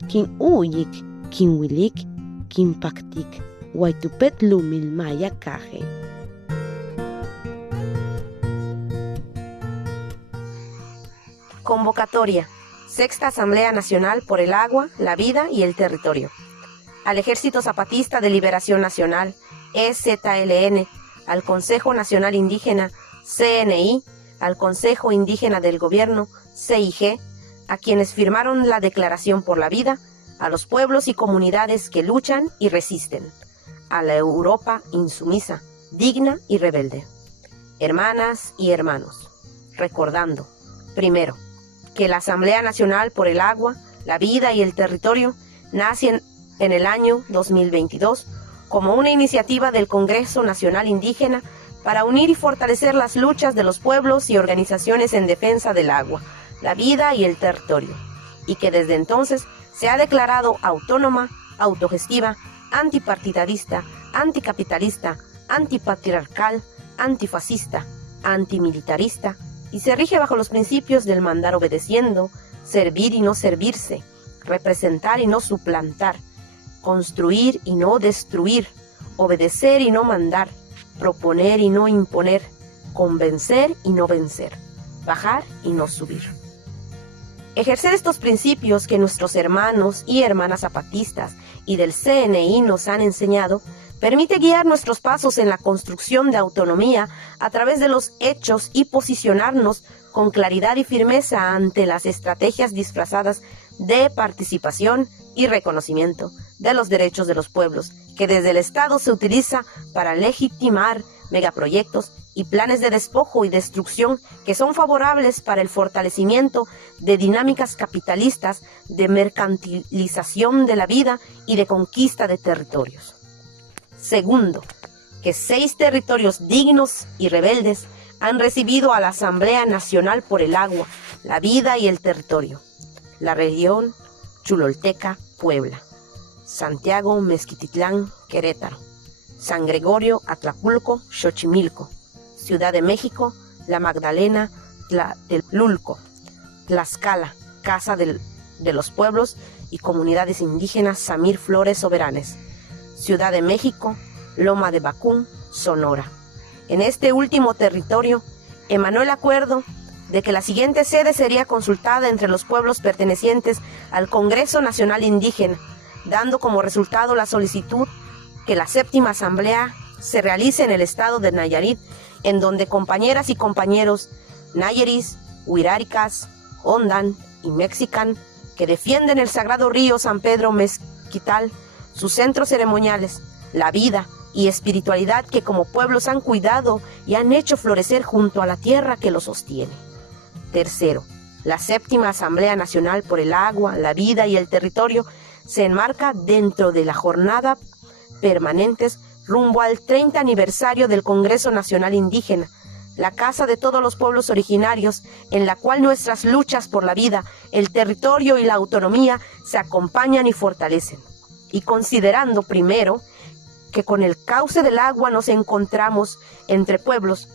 kin uyik, kin wilik, kin paktik, wai tupet lumil maya kaje. Convocatoria. Sexta Asamblea Nacional por el Agua, la Vida y el Territorio. Al Ejército Zapatista de Liberación Nacional, EZLN, al Consejo Nacional Indígena, CNI, al Consejo Indígena del Gobierno, CIG, a quienes firmaron la Declaración por la Vida, a los pueblos y comunidades que luchan y resisten, a la Europa insumisa, digna y rebelde. Hermanas y hermanos, recordando, primero, que la Asamblea Nacional por el Agua, la Vida y el Territorio nace en el año 2022 como una iniciativa del Congreso Nacional Indígena para unir y fortalecer las luchas de los pueblos y organizaciones en defensa del agua, la vida y el territorio, y que desde entonces se ha declarado autónoma, autogestiva, antipartidista, anticapitalista, antipatriarcal, antifascista, antimilitarista, y se rige bajo los principios del mandar obedeciendo, servir y no servirse, representar y no suplantar, construir y no destruir, obedecer y no mandar, proponer y no imponer, convencer y no vencer, bajar y no subir. Ejercer estos principios que nuestros hermanos y hermanas zapatistas y del CNI nos han enseñado permite guiar nuestros pasos en la construcción de autonomía a través de los hechos y posicionarnos con claridad y firmeza ante las estrategias disfrazadas de participación y reconocimiento de los derechos de los pueblos, que desde el Estado se utiliza para legitimar megaproyectos y planes de despojo y destrucción que son favorables para el fortalecimiento de dinámicas capitalistas de mercantilización de la vida y de conquista de territorios. Segundo, que 6 territorios dignos y rebeldes han recibido a la Asamblea Nacional por el Agua, la Vida y el Territorio. La región Cholulteca, Puebla. Santiago, Mezquititlán, Querétaro. San Gregorio, Atlapulco, Xochimilco. Ciudad de México, La Magdalena, Tlatelulco. Tlaxcala, Casa de los Pueblos y Comunidades Indígenas Samir Flores Soberanes. Ciudad de México, Loma de Bacún, Sonora. En este último territorio emanó el acuerdo de que la siguiente sede sería consultada entre los pueblos pertenecientes al Congreso Nacional Indígena, dando como resultado la solicitud que la 7ª Asamblea se realice en el estado de Nayarit, en donde compañeras y compañeros nayeris, huiráricas, ondan y mexican, que defienden el sagrado río San Pedro Mezquital, sus centros ceremoniales, la vida y espiritualidad que como pueblos han cuidado y han hecho florecer junto a la tierra que los sostiene. Tercero, la 7ª Asamblea Nacional por el Agua, la Vida y el Territorio se enmarca dentro de la jornada permanentes rumbo al 30 aniversario del Congreso Nacional Indígena, la casa de todos los pueblos originarios, en la cual nuestras luchas por la vida, el territorio y la autonomía se acompañan y fortalecen. Y considerando primero que con el cauce del agua nos encontramos entre pueblos,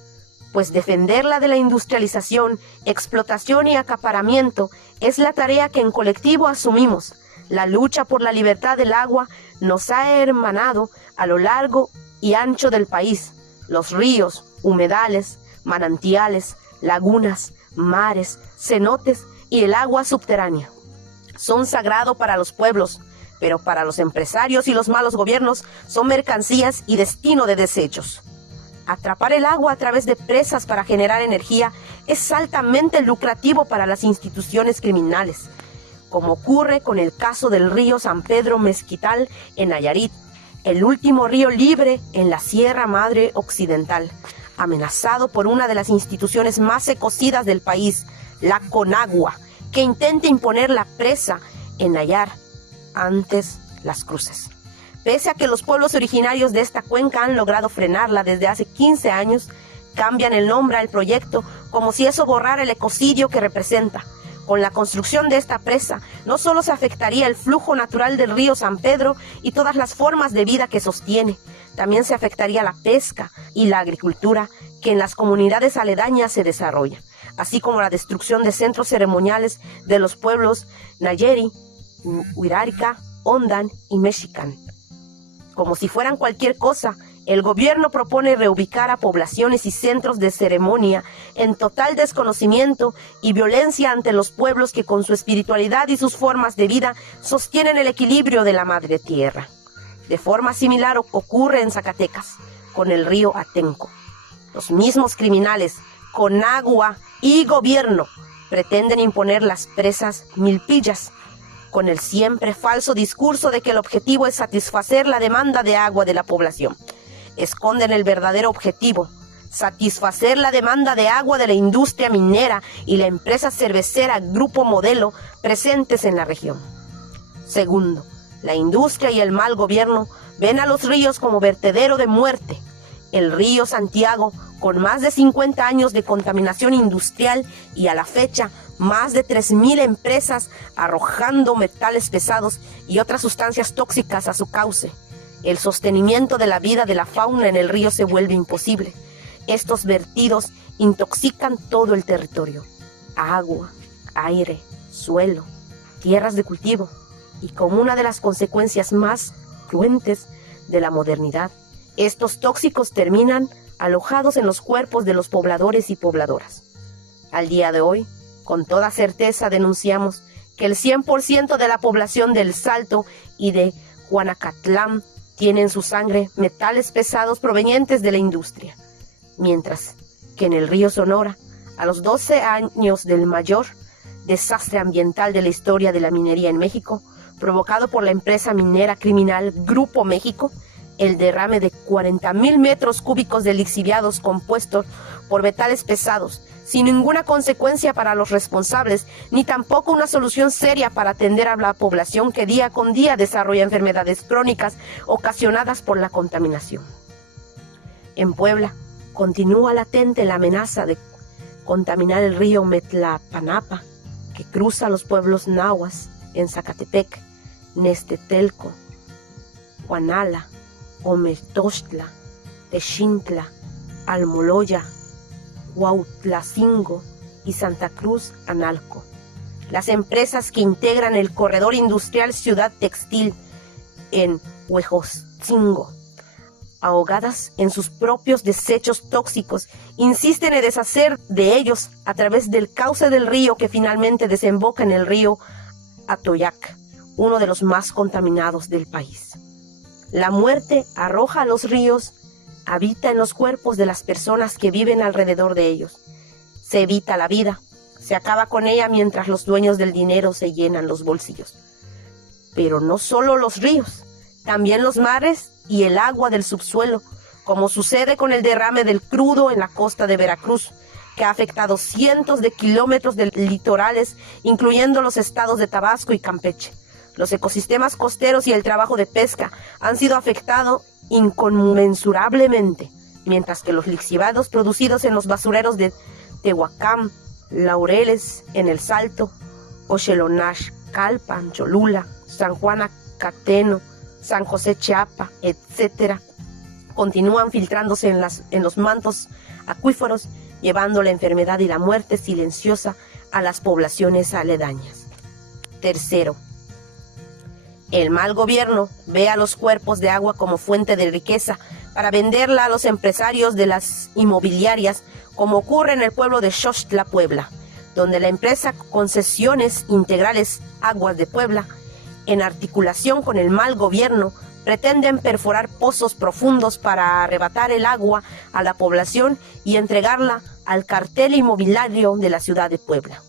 pues defenderla de la industrialización, explotación y acaparamiento es la tarea que en colectivo asumimos. La lucha por la libertad del agua nos ha hermanado a lo largo y ancho del país. Los ríos, humedales, manantiales, lagunas, mares, cenotes y el agua subterránea son sagrado para los pueblos, pero para los empresarios y los malos gobiernos son mercancías y destino de desechos. Atrapar el agua a través de presas para generar energía es altamente lucrativo para las instituciones criminales, como ocurre con el caso del río San Pedro Mezquital en Nayarit, el último río libre en la Sierra Madre Occidental, amenazado por una de las instituciones más ecocidas del país, la Conagua, que intenta imponer la presa en Nayar, antes Las Cruces. Pese a que los pueblos originarios de esta cuenca han logrado frenarla desde hace 15 años, cambian el nombre al proyecto como si eso borrara el ecocidio que representa. Con la construcción de esta presa, no solo se afectaría el flujo natural del río San Pedro y todas las formas de vida que sostiene, también se afectaría la pesca y la agricultura que en las comunidades aledañas se desarrolla, así como la destrucción de centros ceremoniales de los pueblos nayeri, huirárica, ondan y mexican. Como si fueran cualquier cosa, El gobierno propone reubicar a poblaciones y centros de ceremonia en total desconocimiento y violencia ante los pueblos que con su espiritualidad y sus formas de vida sostienen el equilibrio de la madre tierra. De forma similar ocurre en Zacatecas, con el río Atenco. Los mismos criminales, con agua y gobierno, pretenden imponer las presas Milpillas, con el siempre falso discurso de que el objetivo es satisfacer la demanda de agua de la población. Esconden el verdadero objetivo, satisfacer la demanda de agua de la industria minera y la empresa cervecera Grupo Modelo presentes en la región. Segundo, la industria y el mal gobierno ven a los ríos como vertedero de muerte. El río Santiago, con más de 50 años de contaminación industrial y a la fecha más de 3.000 empresas arrojando metales pesados y otras sustancias tóxicas a su cauce. El sostenimiento de la vida de la fauna en el río se vuelve imposible. Estos vertidos intoxican todo el territorio: agua, aire, suelo, tierras de cultivo, y como una de las consecuencias más cruentes de la modernidad, estos tóxicos terminan alojados en los cuerpos de los pobladores y pobladoras. Al día de hoy, con toda certeza denunciamos que el 100% de la población del Salto y de Juanacatlán tiene en su sangre metales pesados provenientes de la industria, mientras que en el río Sonora, a los 12 años del mayor desastre ambiental de la historia de la minería en México, provocado por la empresa minera criminal Grupo México, el derrame de 40.000 metros cúbicos de lixiviados compuestos por metales pesados, sin ninguna consecuencia para los responsables, ni tampoco una solución seria para atender a la población que día con día desarrolla enfermedades crónicas ocasionadas por la contaminación. En Puebla, continúa latente la amenaza de contaminar el río Metlapanapa, que cruza los pueblos nahuas en Zacatepec, Nestetelco, Juanala, Ometostla, Texintla, Almoloya, Huautlacingo y Santa Cruz Analco. Las empresas que integran el corredor industrial Ciudad Textil en Huejotzingo, ahogadas en sus propios desechos tóxicos, insisten en deshacer de ellos a través del cauce del río que finalmente desemboca en el río Atoyac, uno de los más contaminados del país. La muerte arroja a los ríos, habita en los cuerpos de las personas que viven alrededor de ellos. Se evita la vida, se acaba con ella mientras los dueños del dinero se llenan los bolsillos. Pero no solo los ríos, también los mares y el agua del subsuelo, como sucede con el derrame del crudo en la costa de Veracruz, que ha afectado cientos de kilómetros de litorales, incluyendo los estados de Tabasco y Campeche. Los ecosistemas costeros y el trabajo de pesca han sido afectados inconmensurablemente, mientras que los lixiviados producidos en los basureros de Tehuacán, Laureles en el Salto, Oxelonax, Calpan, Cholula, San Juan Acateno, San José Chiapa, etc., continúan filtrándose en los mantos acuíferos, llevando la enfermedad y la muerte silenciosa a las poblaciones aledañas. Tercero, el mal gobierno ve a los cuerpos de agua como fuente de riqueza para venderla a los empresarios de las inmobiliarias, como ocurre en el pueblo de Xochtla, Puebla, donde la empresa Concesiones Integrales Aguas de Puebla, en articulación con el mal gobierno, pretenden perforar pozos profundos para arrebatar el agua a la población y entregarla al cartel inmobiliario de la ciudad de Puebla.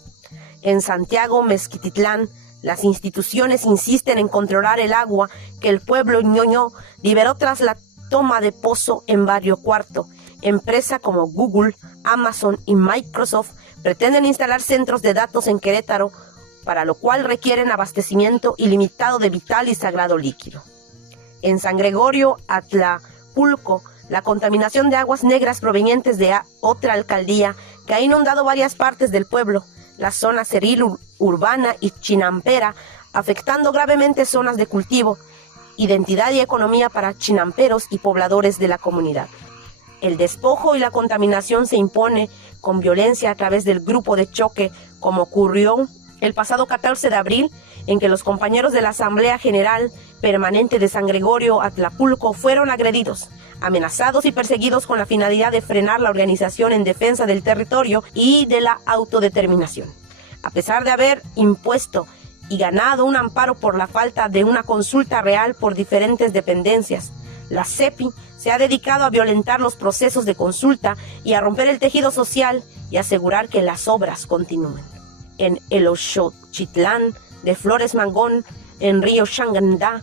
En Santiago Mezquititlán, las instituciones insisten en controlar el agua que el pueblo ñoño liberó tras la toma de pozo en Barrio Cuarto. Empresas como Google, Amazon y Microsoft pretenden instalar centros de datos en Querétaro, para lo cual requieren abastecimiento ilimitado de vital y sagrado líquido. En San Gregorio Atlapulco, la contaminación de aguas negras provenientes de otra alcaldía que ha inundado varias partes del pueblo, la zona cerril urbana y chinampera, afectando gravemente zonas de cultivo, identidad y economía para chinamperos y pobladores de la comunidad. El despojo y la contaminación se impone con violencia a través del grupo de choque, como ocurrió el pasado 14 de abril, en que los compañeros de la Asamblea General Permanente de San Gregorio Atlapulco fueron agredidos, amenazados y perseguidos con la finalidad de frenar la organización en defensa del territorio y de la autodeterminación. A pesar de haber impuesto y ganado un amparo por la falta de una consulta real por diferentes dependencias, la CEPI se ha dedicado a violentar los procesos de consulta y a romper el tejido social y asegurar que las obras continúen. En el Oxochitlán de Flores Magón, en Río Xangandá,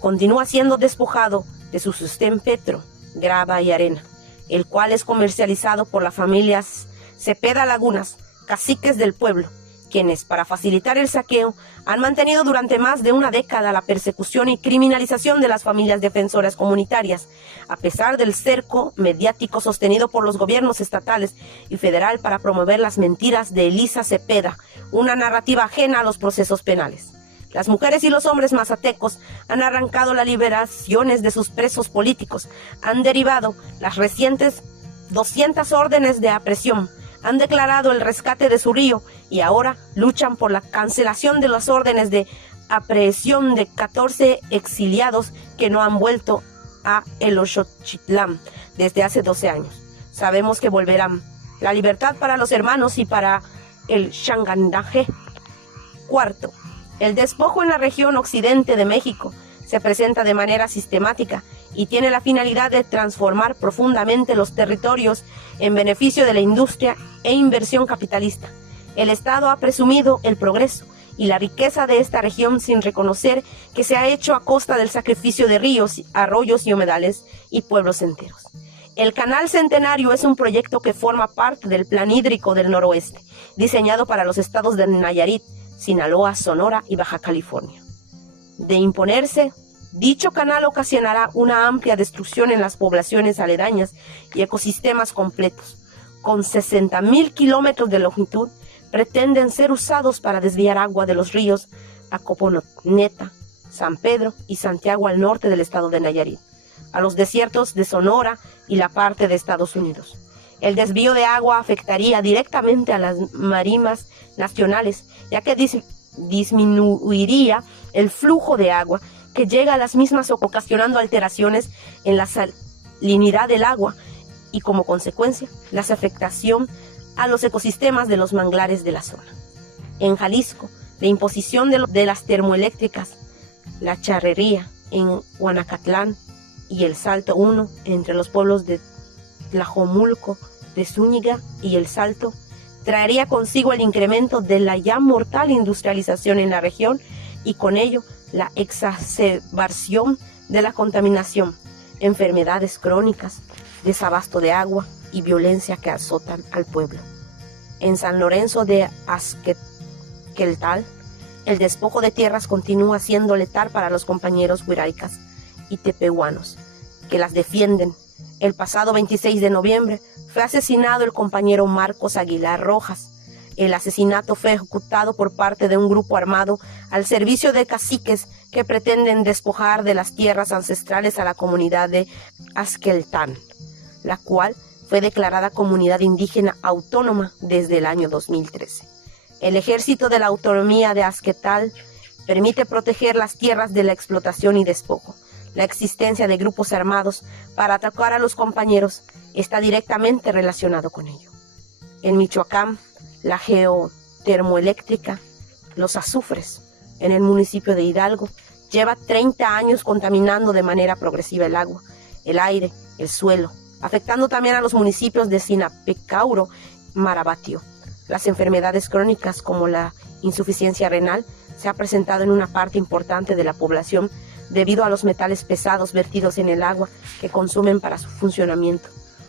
continúa siendo despojado de su sostén petro, grava y arena, el cual es comercializado por las familias Cepeda Lagunas, caciques del pueblo, quienes, para facilitar el saqueo, han mantenido durante más de una década la persecución y criminalización de las familias defensoras comunitarias, a pesar del cerco mediático sostenido por los gobiernos estatales y federal para promover las mentiras de Elisa Cepeda, una narrativa ajena a los procesos penales. Las mujeres y los hombres mazatecos han arrancado las liberaciones de sus presos políticos, han derivado las recientes 200 órdenes de aprehensión, han declarado el rescate de su río y ahora luchan por la cancelación de las órdenes de aprehensión de 14 exiliados que no han vuelto a el Oxochitlán desde hace 12 años. Sabemos que volverán. La libertad para los hermanos y para el Xangandaje. Cuarto, el despojo en la región occidente de México se presenta de manera sistemática y tiene la finalidad de transformar profundamente los territorios en beneficio de la industria e inversión capitalista. El Estado ha presumido el progreso y la riqueza de esta región sin reconocer que se ha hecho a costa del sacrificio de ríos, arroyos y humedales y pueblos enteros. El Canal Centenario es un proyecto que forma parte del Plan Hídrico del Noroeste, diseñado para los estados de Nayarit, Sinaloa, Sonora y Baja California. De imponerse, dicho canal ocasionará una amplia destrucción en las poblaciones aledañas y ecosistemas completos. Con 60,000 kilómetros de longitud, pretenden ser usados para desviar agua de los ríos Acoponeta, San Pedro y Santiago al norte del estado de Nayarit, a los desiertos de Sonora y la parte de Estados Unidos. El desvío de agua afectaría directamente a las marismas nacionales, ya que disminuiría el flujo de agua que llega a las mismas, ocasionando alteraciones en la salinidad del agua y, como consecuencia, la afectación a los ecosistemas de los manglares de la zona. En Jalisco, la imposición de las termoeléctricas, la charrería en Guanacatlán y el Salto 1 entre los pueblos de Tlajomulco, de Zúñiga y El Salto, traería consigo el incremento de la ya mortal industrialización en la región y con ello la exacerbación de la contaminación, enfermedades crónicas, desabasto de agua y violencia que azotan al pueblo. En San Lorenzo de Azquequeltal, el despojo de tierras continúa siendo letal para los compañeros huiraicas y tepehuanos que las defienden. El pasado 26 de noviembre fue asesinado el compañero Marcos Aguilar Rojas. El asesinato fue ejecutado por parte de un grupo armado al servicio de caciques que pretenden despojar de las tierras ancestrales a la comunidad de Azqueltán, la cual fue declarada comunidad indígena autónoma desde el año 2013. El Ejército de la Autonomía de Azquetal permite proteger las tierras de la explotación y despojo. La existencia de grupos armados para atacar a los compañeros está directamente relacionado con ello. En Michoacán, la geotermoeléctrica Los Azufres, en el municipio de Hidalgo, lleva 30 años contaminando de manera progresiva el agua, el aire, el suelo, afectando también a los municipios de Sinapecauro, Marabatio. Las enfermedades crónicas como la insuficiencia renal se ha presentado en una parte importante de la población debido a los metales pesados vertidos en el agua que consumen para su funcionamiento.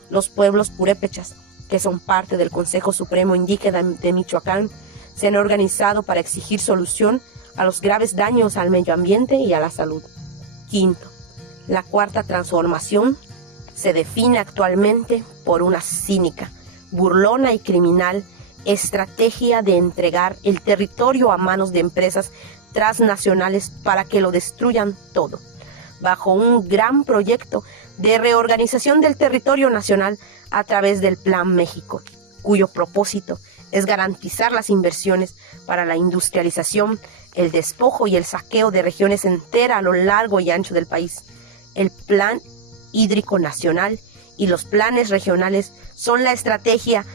Los pueblos purépechas, que son parte del Consejo Supremo Indígena de Michoacán, se han organizado para exigir solución a los graves daños al medio ambiente y a la salud. Quinto, la cuarta transformación se define actualmente por una cínica, burlona y criminal estrategia de entregar el territorio a manos de empresas transnacionales para que lo destruyan todo, bajo un gran proyecto de reorganización del territorio nacional a través del Plan México, cuyo propósito es garantizar las inversiones para la industrialización, el despojo y el saqueo de regiones enteras a lo largo y ancho del país. El plan Hídrico Nacional y los planes regionales son la estrategia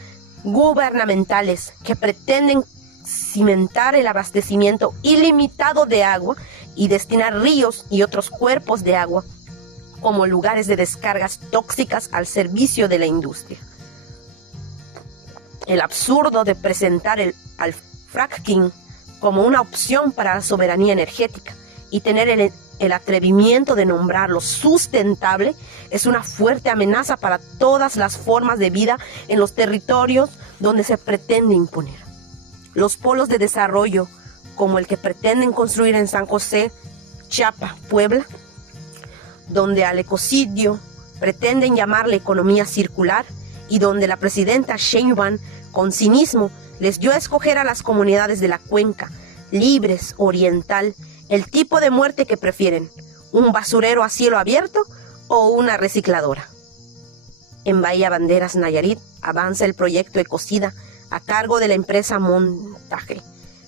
gubernamentales que pretenden cimentar el abastecimiento ilimitado de agua y destinar ríos y otros cuerpos de agua como lugares de descargas tóxicas al servicio de la industria. El absurdo de presentar al fracking como una opción para la soberanía energética y tener el atrevimiento de nombrarlo sustentable es una fuerte amenaza para todas las formas de vida en los territorios donde se pretende imponer. Los polos de desarrollo, como el que pretenden construir en San José, Chiapa, Puebla, donde al ecocidio pretenden llamarle economía circular y donde la presidenta Sheinbaum, con cinismo, les dio a escoger a las comunidades de la cuenca, Libres, Oriental, el tipo de muerte que prefieren, un basurero a cielo abierto o una recicladora. En Bahía Banderas, Nayarit, avanza el proyecto Ecocida a cargo de la empresa Montaje.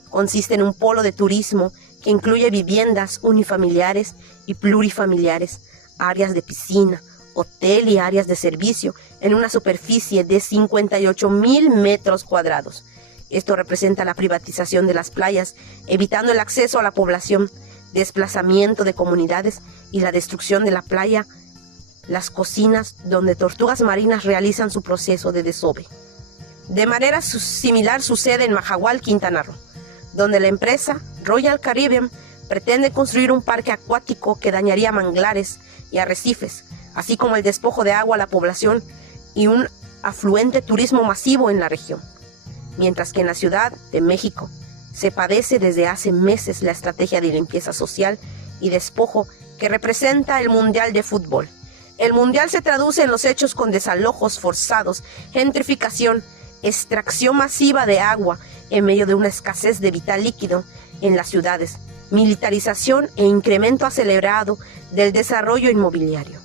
Consiste en un polo de turismo que incluye viviendas unifamiliares y plurifamiliares, áreas de piscina, hotel y áreas de servicio en una superficie de 58,000 metros cuadrados. Esto representa la privatización de las playas, evitando el acceso a la población, desplazamiento de comunidades y la destrucción de la playa, las cocinas donde tortugas marinas realizan su proceso de desove. De manera similar sucede en Majahual, Quintana Roo, donde la empresa Royal Caribbean pretende construir un parque acuático que dañaría manglares y arrecifes, así como el despojo de agua a la población y un afluente turismo masivo en la región. Mientras que en la Ciudad de México se padece desde hace meses la estrategia de limpieza social y despojo que representa el Mundial de Fútbol. El Mundial se traduce en los hechos con desalojos forzados, gentrificación, extracción masiva de agua en medio de una escasez de vital líquido en las ciudades, militarización e incremento acelerado del desarrollo inmobiliario,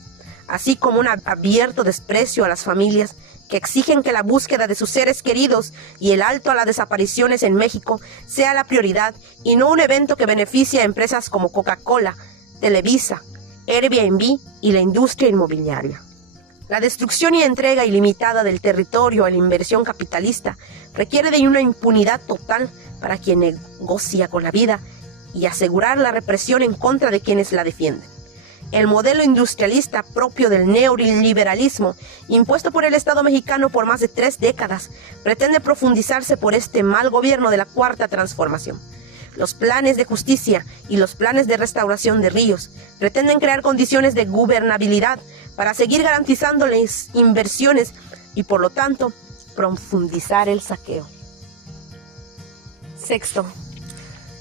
así como un abierto desprecio a las familias que exigen que la búsqueda de sus seres queridos y el alto a las desapariciones en México sea la prioridad y no un evento que beneficie a empresas como Coca-Cola, Televisa, Airbnb y la industria inmobiliaria. La destrucción y entrega ilimitada del territorio a la inversión capitalista requiere de una impunidad total para quien negocia con la vida y asegurar la represión en contra de quienes la defienden. El modelo industrialista propio del neoliberalismo, impuesto por el Estado mexicano por más de 3 décadas, pretende profundizarse por este mal gobierno de la Cuarta Transformación. Los planes de justicia y los planes de restauración de ríos pretenden crear condiciones de gobernabilidad para seguir garantizando las inversiones y, por lo tanto, profundizar el saqueo. Sexto,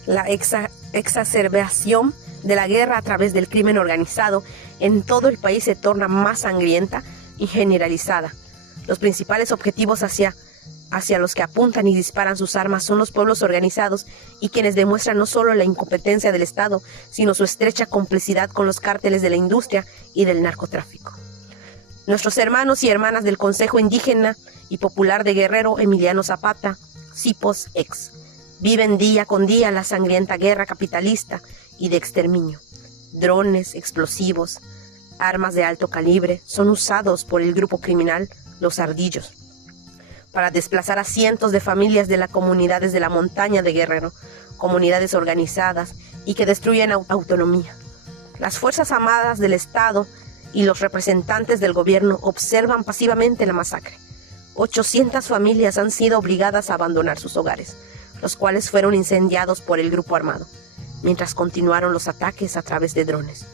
la exacerbación de la guerra a través del crimen organizado en todo el país se torna más sangrienta y generalizada. Los principales objetivos hacia los que apuntan y disparan sus armas son los pueblos organizados y quienes demuestran no solo la incompetencia del Estado, sino su estrecha complicidad con los cárteles de la industria y del narcotráfico. Nuestros hermanos y hermanas del Consejo Indígena y Popular de Guerrero Emiliano Zapata, CIPOS ex, viven día con día la sangrienta guerra capitalista y de exterminio. Drones, explosivos, armas de alto calibre son usados por el grupo criminal Los Ardillos para desplazar a cientos de familias de las comunidades de la montaña de Guerrero, comunidades organizadas y que destruyen autonomía. Las Fuerzas Armadas del Estado y los representantes del gobierno observan pasivamente la masacre. 800 familias han sido obligadas a abandonar sus hogares, los cuales fueron incendiados por el grupo armado, mientras continuaron los ataques a través de drones.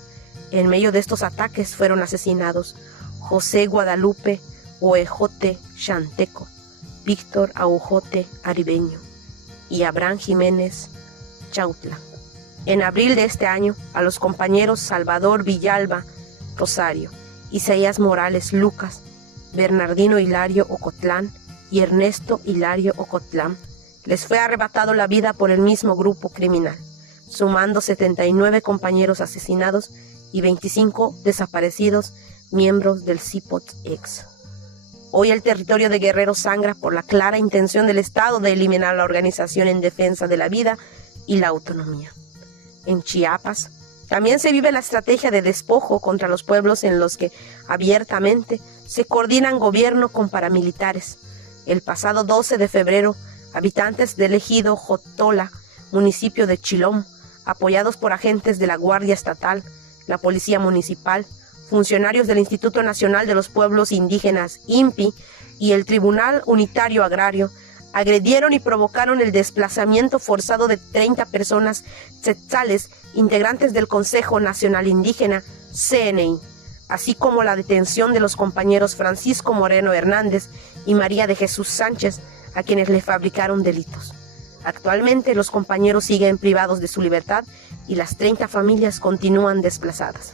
En medio de estos ataques fueron asesinados José Guadalupe Oejote Chanteco, Víctor Aujote Aribeño y Abraham Jiménez Chautla. En abril de este año, a los compañeros Salvador Villalba Rosario, Isaías Morales Lucas, Bernardino Hilario Ocotlán y Ernesto Hilario Ocotlán les fue arrebatado la vida por el mismo grupo criminal, sumando 79 compañeros asesinados y 25 desaparecidos miembros del CIPOS ex. Hoy el territorio de Guerrero sangra por la clara intención del Estado de eliminar la organización en defensa de la vida y la autonomía. En Chiapas, También se vive la estrategia de despojo contra los pueblos en los que abiertamente se coordinan gobierno con paramilitares. El pasado 12 de febrero, habitantes del ejido Jotola, municipio de Chilón, apoyados por agentes de la Guardia Estatal, la Policía Municipal, funcionarios del Instituto Nacional de los Pueblos Indígenas, INPI, y el Tribunal Unitario Agrario, agredieron y provocaron el desplazamiento forzado de 30 personas tzetzales, integrantes del Consejo Nacional Indígena, CNI, así como la detención de los compañeros Francisco Moreno Hernández y María de Jesús Sánchez, a quienes le fabricaron delitos. Actualmente los compañeros siguen privados de su libertad y las 30 familias continúan desplazadas.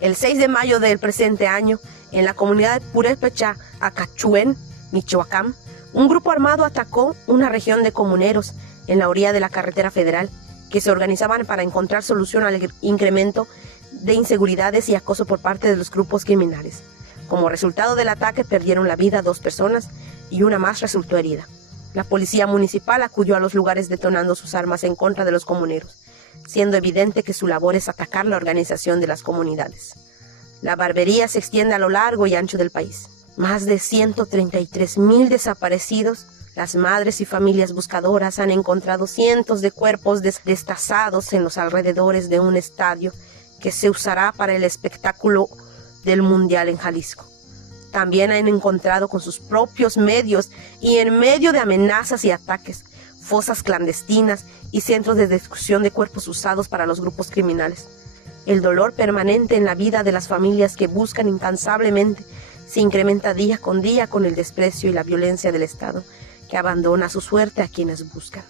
El 6 de mayo del presente año, en la comunidad de Purépecha, Acachuén, Michoacán, un grupo armado atacó una región de comuneros en la orilla de la carretera federal que se organizaban para encontrar solución al incremento de inseguridades y acoso por parte de los grupos criminales. Como resultado del ataque perdieron la vida 2 personas y una más resultó herida. La policía municipal acudió a los lugares detonando sus armas en contra de los comuneros, siendo evidente que su labor es atacar la organización de las comunidades. La barbarie se extiende a lo largo y ancho del país. Más de 133,000 desaparecidos. Las madres y familias buscadoras han encontrado cientos de cuerpos destazados en los alrededores de un estadio que se usará para el espectáculo del Mundial en Jalisco. También han encontrado con sus propios medios y en medio de amenazas y ataques, fosas clandestinas y centros de destrucción de cuerpos usados para los grupos criminales. El dolor permanente en la vida de las familias que buscan incansablemente se incrementa día con el desprecio y la violencia del Estado, que abandona a su suerte a quienes buscan.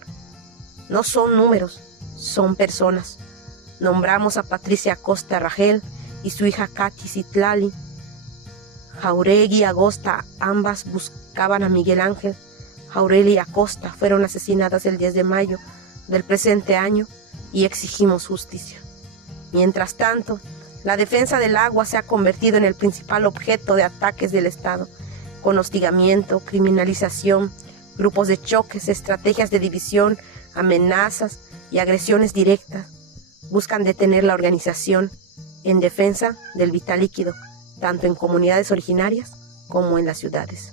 No son números, son personas. Nombramos a Patricia Acosta Rangel y su hija Katy Citlali. Jauregui y Agosta, ambas buscaban a Miguel Ángel. Jauregui y Acosta fueron asesinadas el 10 de mayo del presente año y exigimos justicia. Mientras tanto, la defensa del agua se ha convertido en el principal objeto de ataques del Estado, con hostigamiento, criminalización, grupos de choques, estrategias de división, amenazas y agresiones directas. Buscan detener la organización en defensa del vital líquido, tanto en comunidades originarias como en las ciudades.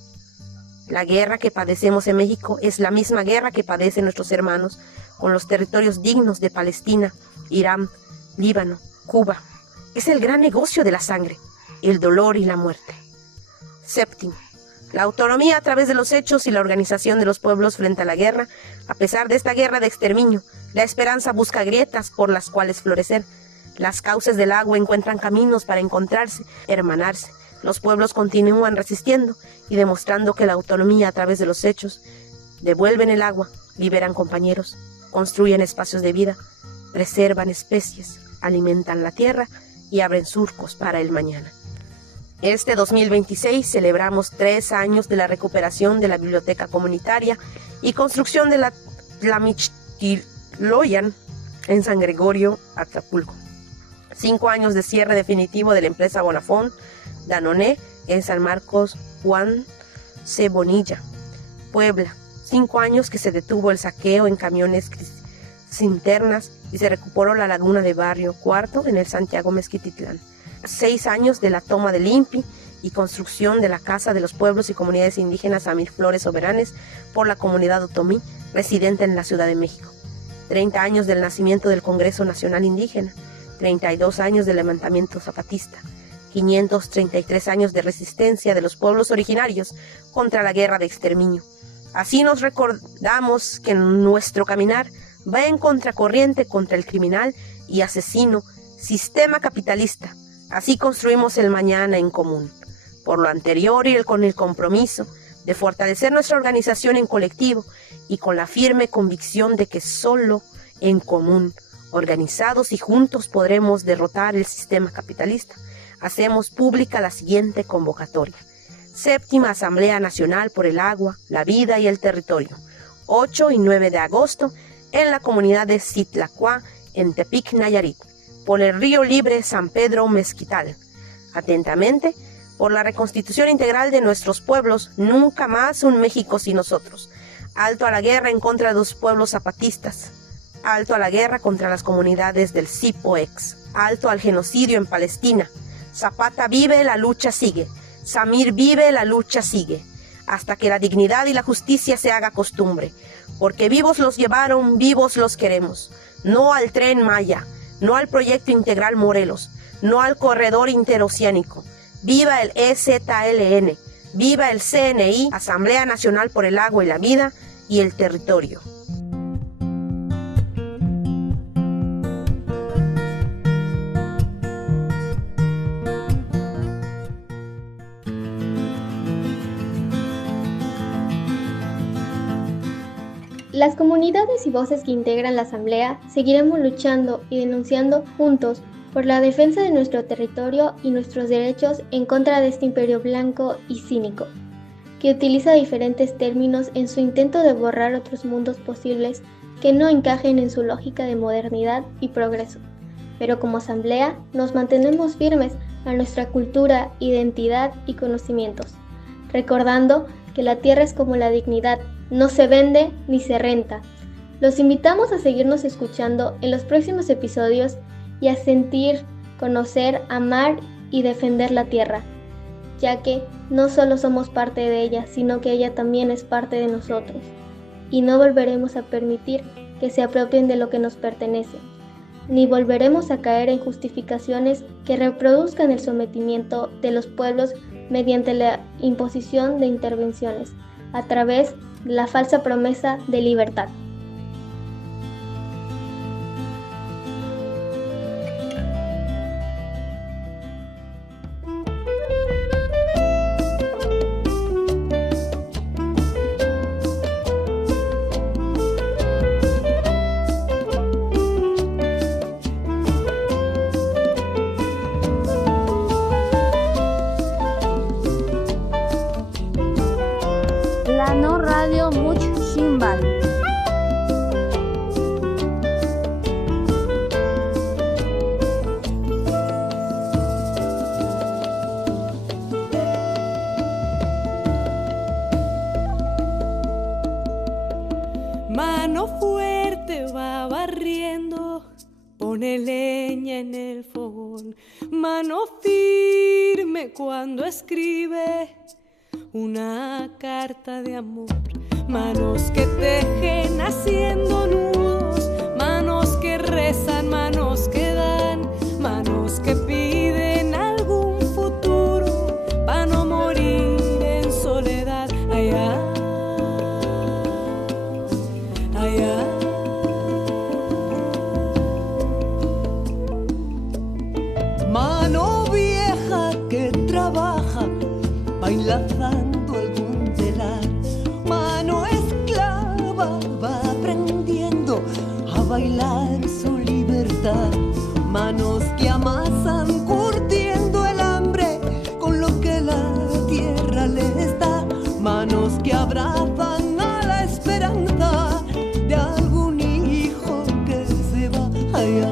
La guerra que padecemos en México es la misma guerra que padecen nuestros hermanos con los territorios dignos de Palestina, Irán, Líbano, Cuba. Es el gran negocio de la sangre, el dolor y la muerte. Séptimo, la autonomía a través de los hechos y la organización de los pueblos frente a la guerra. A pesar de esta guerra de exterminio, la esperanza busca grietas por las cuales florecer. Las cauces del agua encuentran caminos para encontrarse, hermanarse. Los pueblos continúan resistiendo y demostrando que la autonomía a través de los hechos devuelven el agua, liberan compañeros, construyen espacios de vida, preservan especies, alimentan la tierra y abren surcos para el mañana. Este 2026 celebramos 3 años de la recuperación de la biblioteca comunitaria y construcción de la Tlamixtiloyan en San Gregorio, Acapulco. 5 años de cierre definitivo de la empresa Bonafont Danone en San Marcos, Juan C. Bonilla, Puebla. 5 años que se detuvo el saqueo en camiones cinternas y se recuperó la laguna de Barrio Cuarto en el Santiago Mezquititlán. 6 años de la toma del INPI y construcción de la Casa de los Pueblos y Comunidades Indígenas a Miraflores Soberanes por la comunidad otomí residente en la Ciudad de México. 30 años del nacimiento del Congreso Nacional Indígena. 32 años del levantamiento zapatista. 533 años de resistencia de los pueblos originarios contra la guerra de exterminio. Así nos recordamos que nuestro caminar va en contracorriente contra el criminal y asesino sistema capitalista. Así construimos el mañana en común. Por lo anterior y con el compromiso de fortalecer nuestra organización en colectivo y con la firme convicción de que solo en común, organizados y juntos podremos derrotar el sistema capitalista, hacemos pública la siguiente convocatoria. 7ª Asamblea Nacional por el Agua, la Vida y el Territorio, 8 y 9 de agosto, en la comunidad de Citlacuá, en Tepic, Nayarit, por el Río Libre San Pedro Mezquital. Atentamente, por la reconstitución integral de nuestros pueblos, nunca más un México sin nosotros. Alto a la guerra en contra de los pueblos zapatistas. alto a la guerra contra las comunidades del CIPOEX, alto al genocidio en Palestina. Zapata vive, la lucha sigue. Samir vive, la lucha sigue. Hasta que la dignidad y la justicia se haga costumbre. Porque vivos los llevaron, vivos los queremos. No al Tren Maya, no al Proyecto Integral Morelos, no al Corredor Interoceánico. Viva el EZLN, viva el CNI, Asamblea Nacional por el Agua y la Vida y el Territorio. Las comunidades y voces que integran la Asamblea seguiremos luchando y denunciando juntos por la defensa de nuestro territorio y nuestros derechos en contra de este imperio blanco y cínico, que utiliza diferentes términos en su intento de borrar otros mundos posibles que no encajen en su lógica de modernidad y progreso. Pero como Asamblea nos mantenemos firmes a nuestra cultura, identidad y conocimientos, recordando que la tierra es como la dignidad, no se vende ni se renta. Los invitamos a seguirnos escuchando en los próximos episodios y a sentir, conocer, amar y defender la tierra, ya que no solo somos parte de ella, sino que ella también es parte de nosotros, y no volveremos a permitir que se apropien de lo que nos pertenece, ni volveremos a caer en justificaciones que reproduzcan el sometimiento de los pueblos mediante la imposición de intervenciones, a través de la falsa promesa de libertad. Lano Radio Much Shimbal. Mano fuerte va barriendo, pone leña en el fogón. Mano firme cuando escribe una carta de amor. Manos que tejen haciendo nudos, manos que rezan, manos que dan, manos que piden algún futuro para no morir en soledad. Allá, allá. Mano vieja que trabaja, bailando algún telar. Mano esclava va aprendiendo a bailar su libertad. Manos que amasan curtiendo el hambre con lo que la tierra les da. Manos que abrazan a la esperanza de algún hijo que se va allá.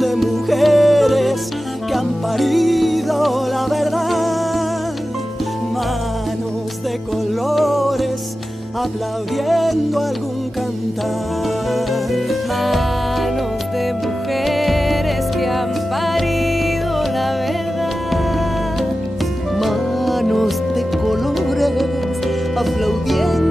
De mujeres que han parido la verdad, manos de colores aplaudiendo algún cantar, Manos de mujeres que han parido la verdad, manos de colores aplaudiendo